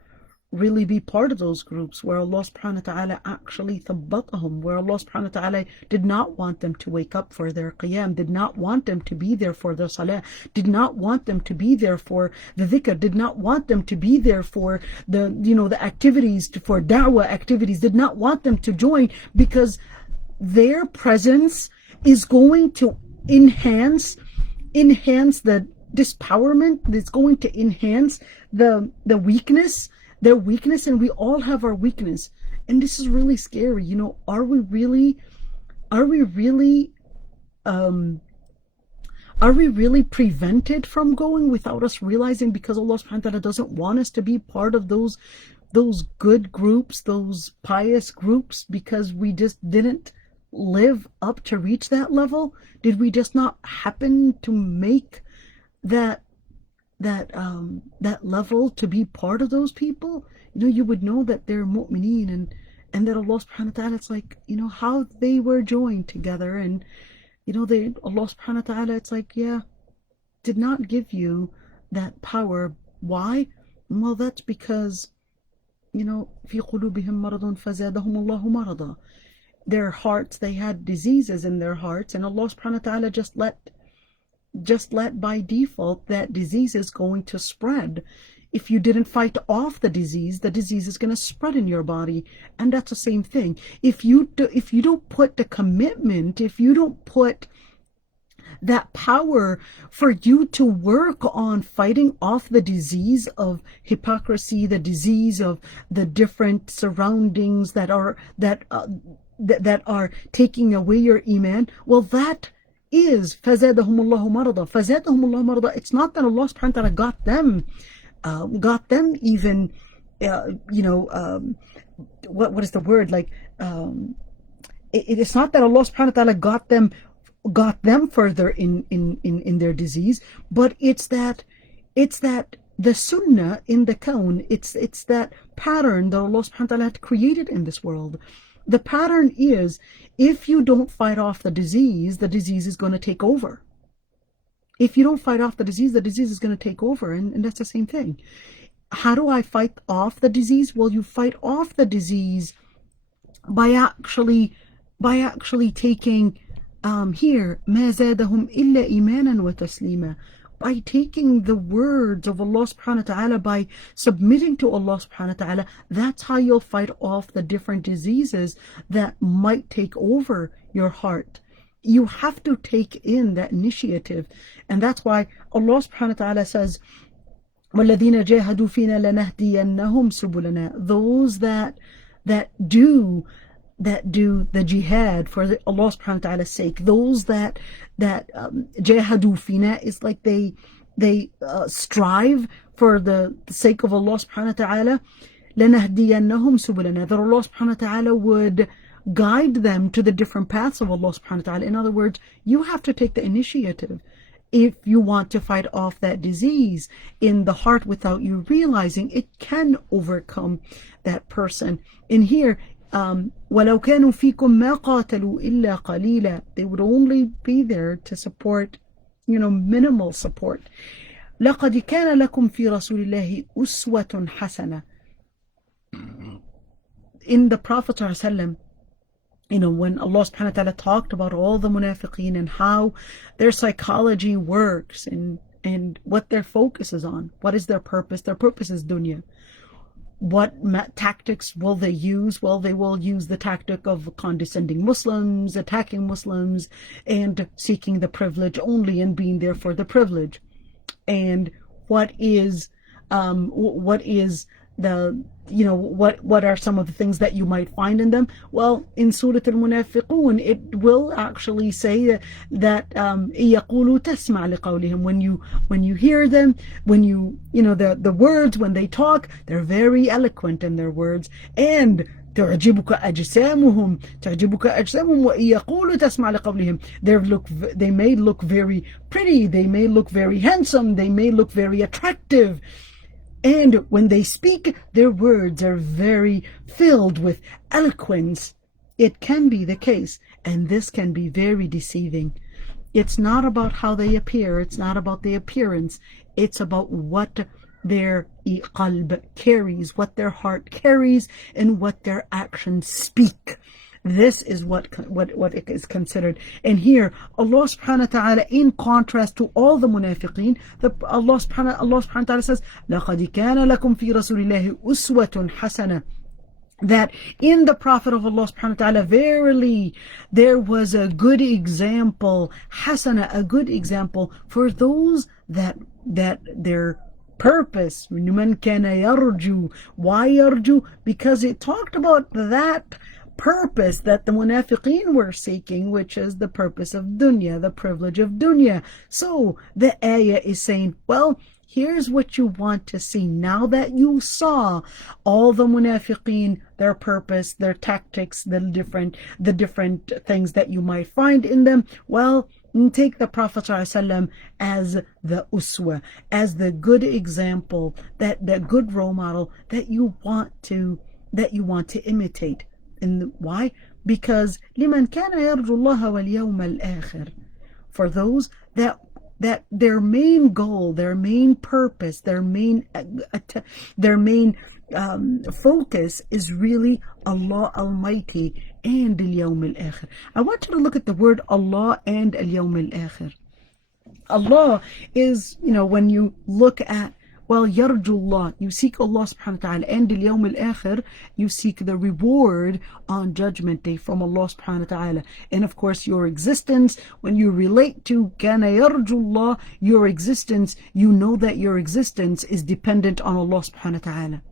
really be part of those groups where Allah subhanahu wa ta'ala actually thabbatahum, where Allah subhanahu wa ta'ala did not want them to wake up for their qiyam, did not want them to be there for their salah, did not want them to be there for the dhikr, did not want them to be there for the activities, for da'wah activities, did not want them to join, because their presence is going to enhance the dispowerment. It's going to enhance the weakness, their weakness, and we all have our weakness. And this is really scary. Are we really prevented from going without us realizing, because Allah subhanahu wa ta'ala doesn't want us to be part of those good groups, those pious groups, because we just didn't live up to reach that level? Did we just not happen to make that level to be part of those people? You would know that they're mu'mineen, and that Allah subhanahu wa ta'ala, it's like, how they were joined together, and Allah subhanahu wa ta'ala, it's like, did not give you that power. Why? Well, that's because في قلوبهم مرض فزادهم الله مرضا. Their hearts, they had diseases in their hearts, and Allah subhanahu wa ta'ala just let by default that disease is going to spread. If you didn't fight off the disease is going to spread in your body. And that's the same thing. If you don't put the commitment, if you don't put that power for you to work on fighting off the disease of hypocrisy, the disease of the different surroundings that are taking away your iman. Well, that is فَزَادَهُمُ اللَّهُ مَرَضًا. فَزَادَهُمُ اللَّهُ مَرَضًا. It's not that Allah subhanahu wa ta'ala got them even, what is the word? Like, it's not that Allah subhanahu wa ta'ala got them further in their disease, but it's that the sunnah in the kawn, it's that pattern that Allah subhanahu wa ta'ala had created in this world. The pattern is, if you don't fight off the disease is going to take over. If you don't fight off the disease is going to take over, and that's the same thing. How do I fight off the disease? Well, you fight off the disease by actually taking here ما زادهم إلا إيمانا وتسليما, by taking the words of Allah subhanahu wa ta'ala, by submitting to Allah subhanahu wa ta'ala. That's how you'll fight off the different diseases that might take over your heart. You have to take in that initiative, and that's why Allah subhanahu wa ta'ala says, وَالَّذِينَ جَاهَدُوا فِينَا لَنَهْدِيَنَّهُمْ سُبُلَنَا. Those that do the jihad for Allah subhanahu wa ta'ala's sake, those that jahadu fina is like they strive for the sake of Allah subhanahu wa ta'ala. لَنَهْدِيَنَّهُمْ سُبُلَنَا, that Allah subhanahu wa ta'ala would guide them to the different paths of Allah subhanahu wa ta'ala. In other words, you have to take the initiative if you want to fight off that disease in the heart without you realizing. It can overcome that person. In here, وَلَوْ كَانُوا فِيكُمْ مَا قَاتَلُوا إِلَّا قَلِيلًا, they would only be there to support, minimal support. لَقَدْ كَانَ لَكُمْ فِي رَسُولِ اللَّهِ أُسْوَةٌ حَسَنَةٌ. In the Prophet ﷺ, when Allah subhanahu wa ta'ala talked about all the munafiqeen and how their psychology works and what their focus is on, what is their purpose? Their purpose is dunya. What tactics will they use? Well, they will use the tactic of condescending Muslims, attacking Muslims, and seeking the privilege only and being there for the privilege. And what are some of the things that you might find in them? Well, in Surah Al-Munafiqun, it will actually say that يَقُولُوا تَسْمَعْ لِقَوْلِهِمْ, when you hear them, the words, when they talk, they're very eloquent in their words, and تعجبك أجسامهم وإن يقولوا تسمع لقولهم. They may look very pretty, they may look very handsome, they may look very attractive, and when they speak, their words are very filled with eloquence. It can be the case, and this can be very deceiving. It's not about how they appear, it's not about the appearance, it's about what their qalb carries, what their heart carries, and what their actions speak. This is what is considered. And here, Allah subhanahu wa ta'ala, in contrast to all the munafiqeen, Allah subhanahu wa ta'ala says, لَقَدْ كَانَ لَكُمْ فِي رَسُولِ اللَّهِ أُسْوَةٌ حَسَنَةٌ, that in the Prophet of Allah subhanahu wa ta'ala, verily there was a good example, hasana, a good example for those that their purpose, مَنْ كَانَ يَرْجُو. Why yarju? Because it talked about that purpose that the munafiqeen were seeking, which is the purpose of dunya, the privilege of dunya. So the ayah is saying, well, here's what you want to see. Now that you saw all the munafiqeen, their purpose, their tactics, the different things that you might find in them, well, take the Prophet ﷺ as the uswa, as the good example, that good role model that you want to imitate. And why? Because لمن كان يرجو الله واليوم الآخر, for those that their main goal, their main purpose, their main focus is really Allah Almighty and اليوم الآخر. I want you to look at the word Allah and اليوم الآخر. Allah is, when you look at Well, yarjullah, you seek Allah subhanahu wa ta'ala, and al-yawm al-akhir, you seek the reward on Judgment Day from Allah subhanahu wa ta'ala. And of course, your existence, when you relate to kana yarjullah, your existence, you know that your existence is dependent on Allah subhanahu wa ta'ala.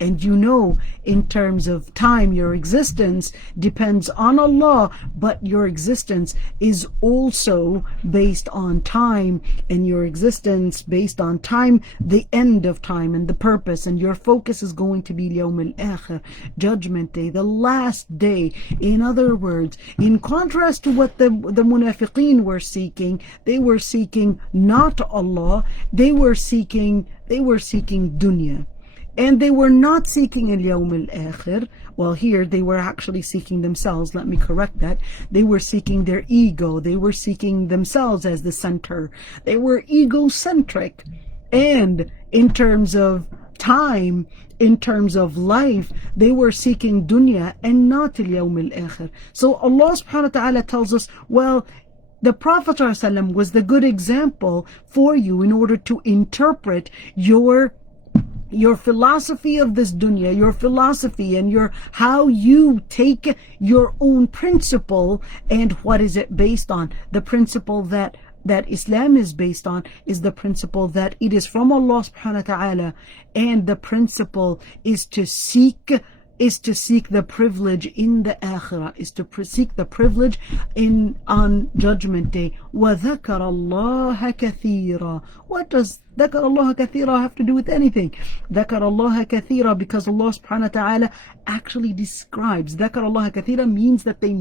And you know, in terms of time, your existence depends on Allah, but your existence is also based on time, and your existence based on time, the end of time and the purpose, and your focus is going to be Yawm al-Akhir, Judgment Day, the last day. In other words, in contrast to what the munafiqeen were seeking, they were seeking not Allah, they were seeking dunya. And they were not seeking al-Yawm al-Akhir. Well, here they were actually seeking themselves. Let me correct that. They were seeking their ego. They were seeking themselves as the center. They were egocentric. And in terms of time, in terms of life, they were seeking dunya and not al-Yawm al-Akhir. So Allah subhanahu wa ta'ala tells us, well, the Prophet ﷺ was the good example for you in order to interpret your philosophy of this dunya, your philosophy and how you take your own principle. And what is it based on? The principle that Islam is based on is the principle that it is from Allah subhanahu wa ta'ala, and the principle is to seek the privilege in the akhirah, is to seek the privilege on Judgment Day. وَذَكَرَ اللَّهَ كَثِيرًا. What does ذَكَرَ اللَّهَ كَثِيرًا have to do with anything? ذَكَرَ اللَّهَ كَثِيرًا because Allah subhanahu wa ta'ala actually describes. ذَكَرَ اللَّهَ كَثِيرًا means that they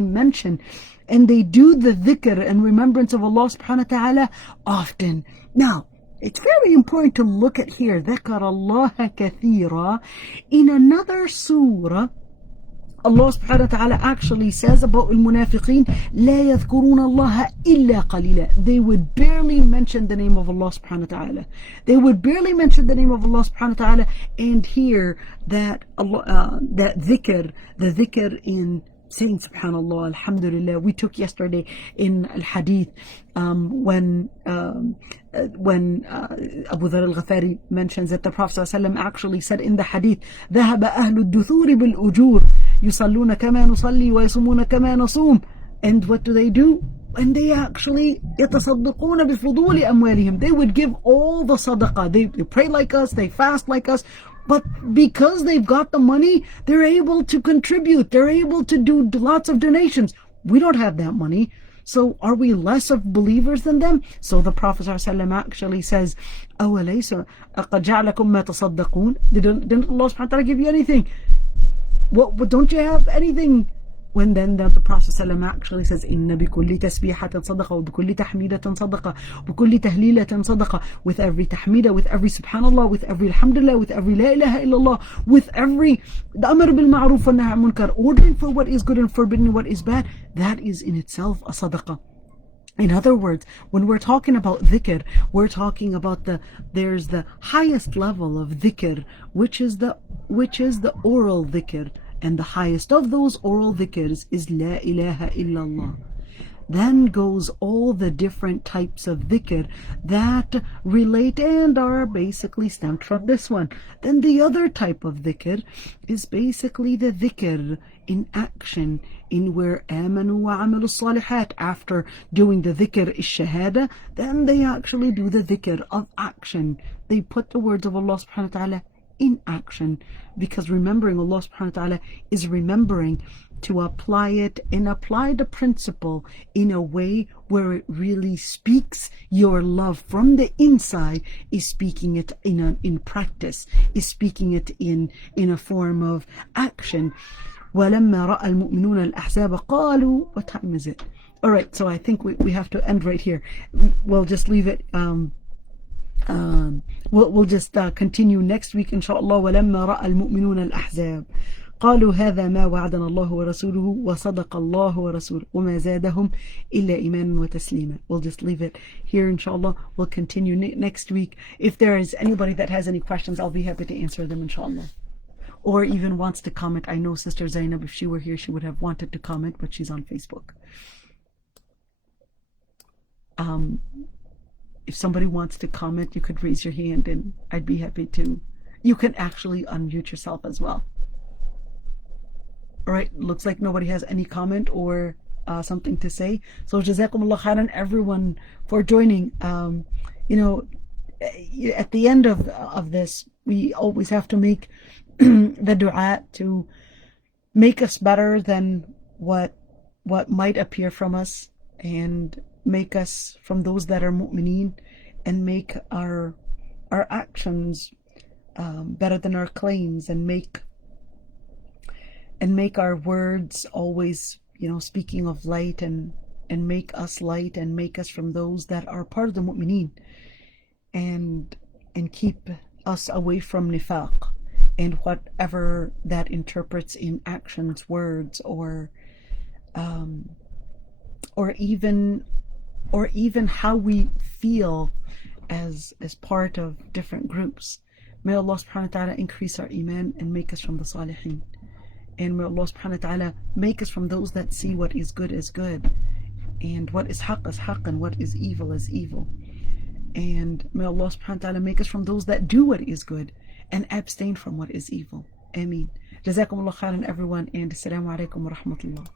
mention and they do the dhikr and remembrance of Allah subhanahu wa ta'ala often. Now, it's very important to look at here, ذَكَرَ اللَّهَ كَثِيرًا. In another surah, Allah subhanahu wa ta'ala actually says about al-munafiqeen, لَا يَذْكُرُونَ اللَّهَ إِلَّا قَلِيلًا. They would barely mention the name of Allah subhanahu wa ta'ala. They would barely mention the name of Allah subhanahu wa ta'ala. And here, that dhikr, the dhikr in saying subhanallah, alhamdulillah, we took yesterday in al-hadith when Abu Dhar al-Ghafari mentions that the Prophet ﷺ actually said in the hadith, ذهب أهل الدثور بالأجور يصلون كما نصلي ويصومون كما نصوم. And what do? And they actually يتصدقون بفضول أموالهم. They would give all the sadaqah. They pray like us, they fast like us. But because they've got the money, they're able to contribute. They're able to do lots of donations. We don't have that money. So are we less of believers than them? So the Prophet ﷺ actually says, أَوَلَيْسَ أَقَدْ جَعْلَكُمْ مَا تَصَدَّقُونَ. Didn't Allah subhanahu wa ta'ala give you anything? What don't you have anything? When then the Prophet ﷺ actually says, إِنَّ بِكُلِّ تَسْبِيحَةٍ صَدَقَةٍ وَبِكُلِّ تَحْمِيدَةٍ صَدَقَةٍ وَبِكُلِّ تَهْلِيلَةٍ صَدَقَةٍ. With every tahmidah, with every subhanallah, with every alhamdulillah, with every la ilaha illallah, with every the amr bil ma'ruf wa nahy anil munkar, ordering for what is good and forbidding what is bad, that is in itself a sadaqah. In other words, when we're talking about dhikr, we're talking about there's the highest level of dhikr, which is the oral dhikr. And the highest of those oral dhikrs is La ilaha illallah. Then goes all the different types of dhikr that relate and are basically stemmed from this one. Then the other type of dhikr is basically the dhikr in action, in where amanu wa amalu salihat. After doing the dhikr is-shahada, then they actually do the dhikr of action. They put the words of Allah subhanahu wa ta'ala in action, because remembering Allah subhanahu wa ta'ala is remembering to apply it and apply the principle in a way where it really speaks your love from the inside, is speaking it in practice, is speaking it in a form of action. وَلَمَّا رَأَى الْمُؤْمِنُونَ الْأَحْزَابَ قَالُوا. What time is it? Alright, so I think we have to end right here. We'll just leave it. We'll just continue next week inshallah. ولما رأى المؤمنون الأحزاب قالوا هذا ما وعدنا الله ورسوله وصدق الله ورسوله وما زادهم إلا إيمانا وتسليما. We'll just leave it here inshallah. We'll continue next week. If there is anybody that has any questions, I'll be happy to answer them inshallah, or even wants to comment. I know Sister Zainab, if she were here, she would have wanted to comment, but she's on Facebook. if somebody wants to comment, you could raise your hand and I'd be happy to. You can actually unmute yourself as well. All right, looks like nobody has any comment or something to say. So jazakumullah khairan everyone for joining. You know, at the end of this, we always have to make the dua to make us better than what might appear from us, and make us from those that are mu'mineen, and make our actions better than our claims, and make our words always, you know, speaking of light, and make us light, and make us from those that are part of the mu'mineen, and keep us away from nifaq and whatever that interprets in actions, words, or even how we feel as part of different groups. May Allah subhanahu wa ta'ala increase our iman and make us from the salihin. And may Allah subhanahu wa ta'ala make us from those that see what is good as good, and what is haqq, and what is evil as evil. And may Allah subhanahu wa ta'ala make us from those that do what is good and abstain from what is evil. Ameen. Jazakumullah khairan everyone, and assalamu alaikum wa rahmatullah.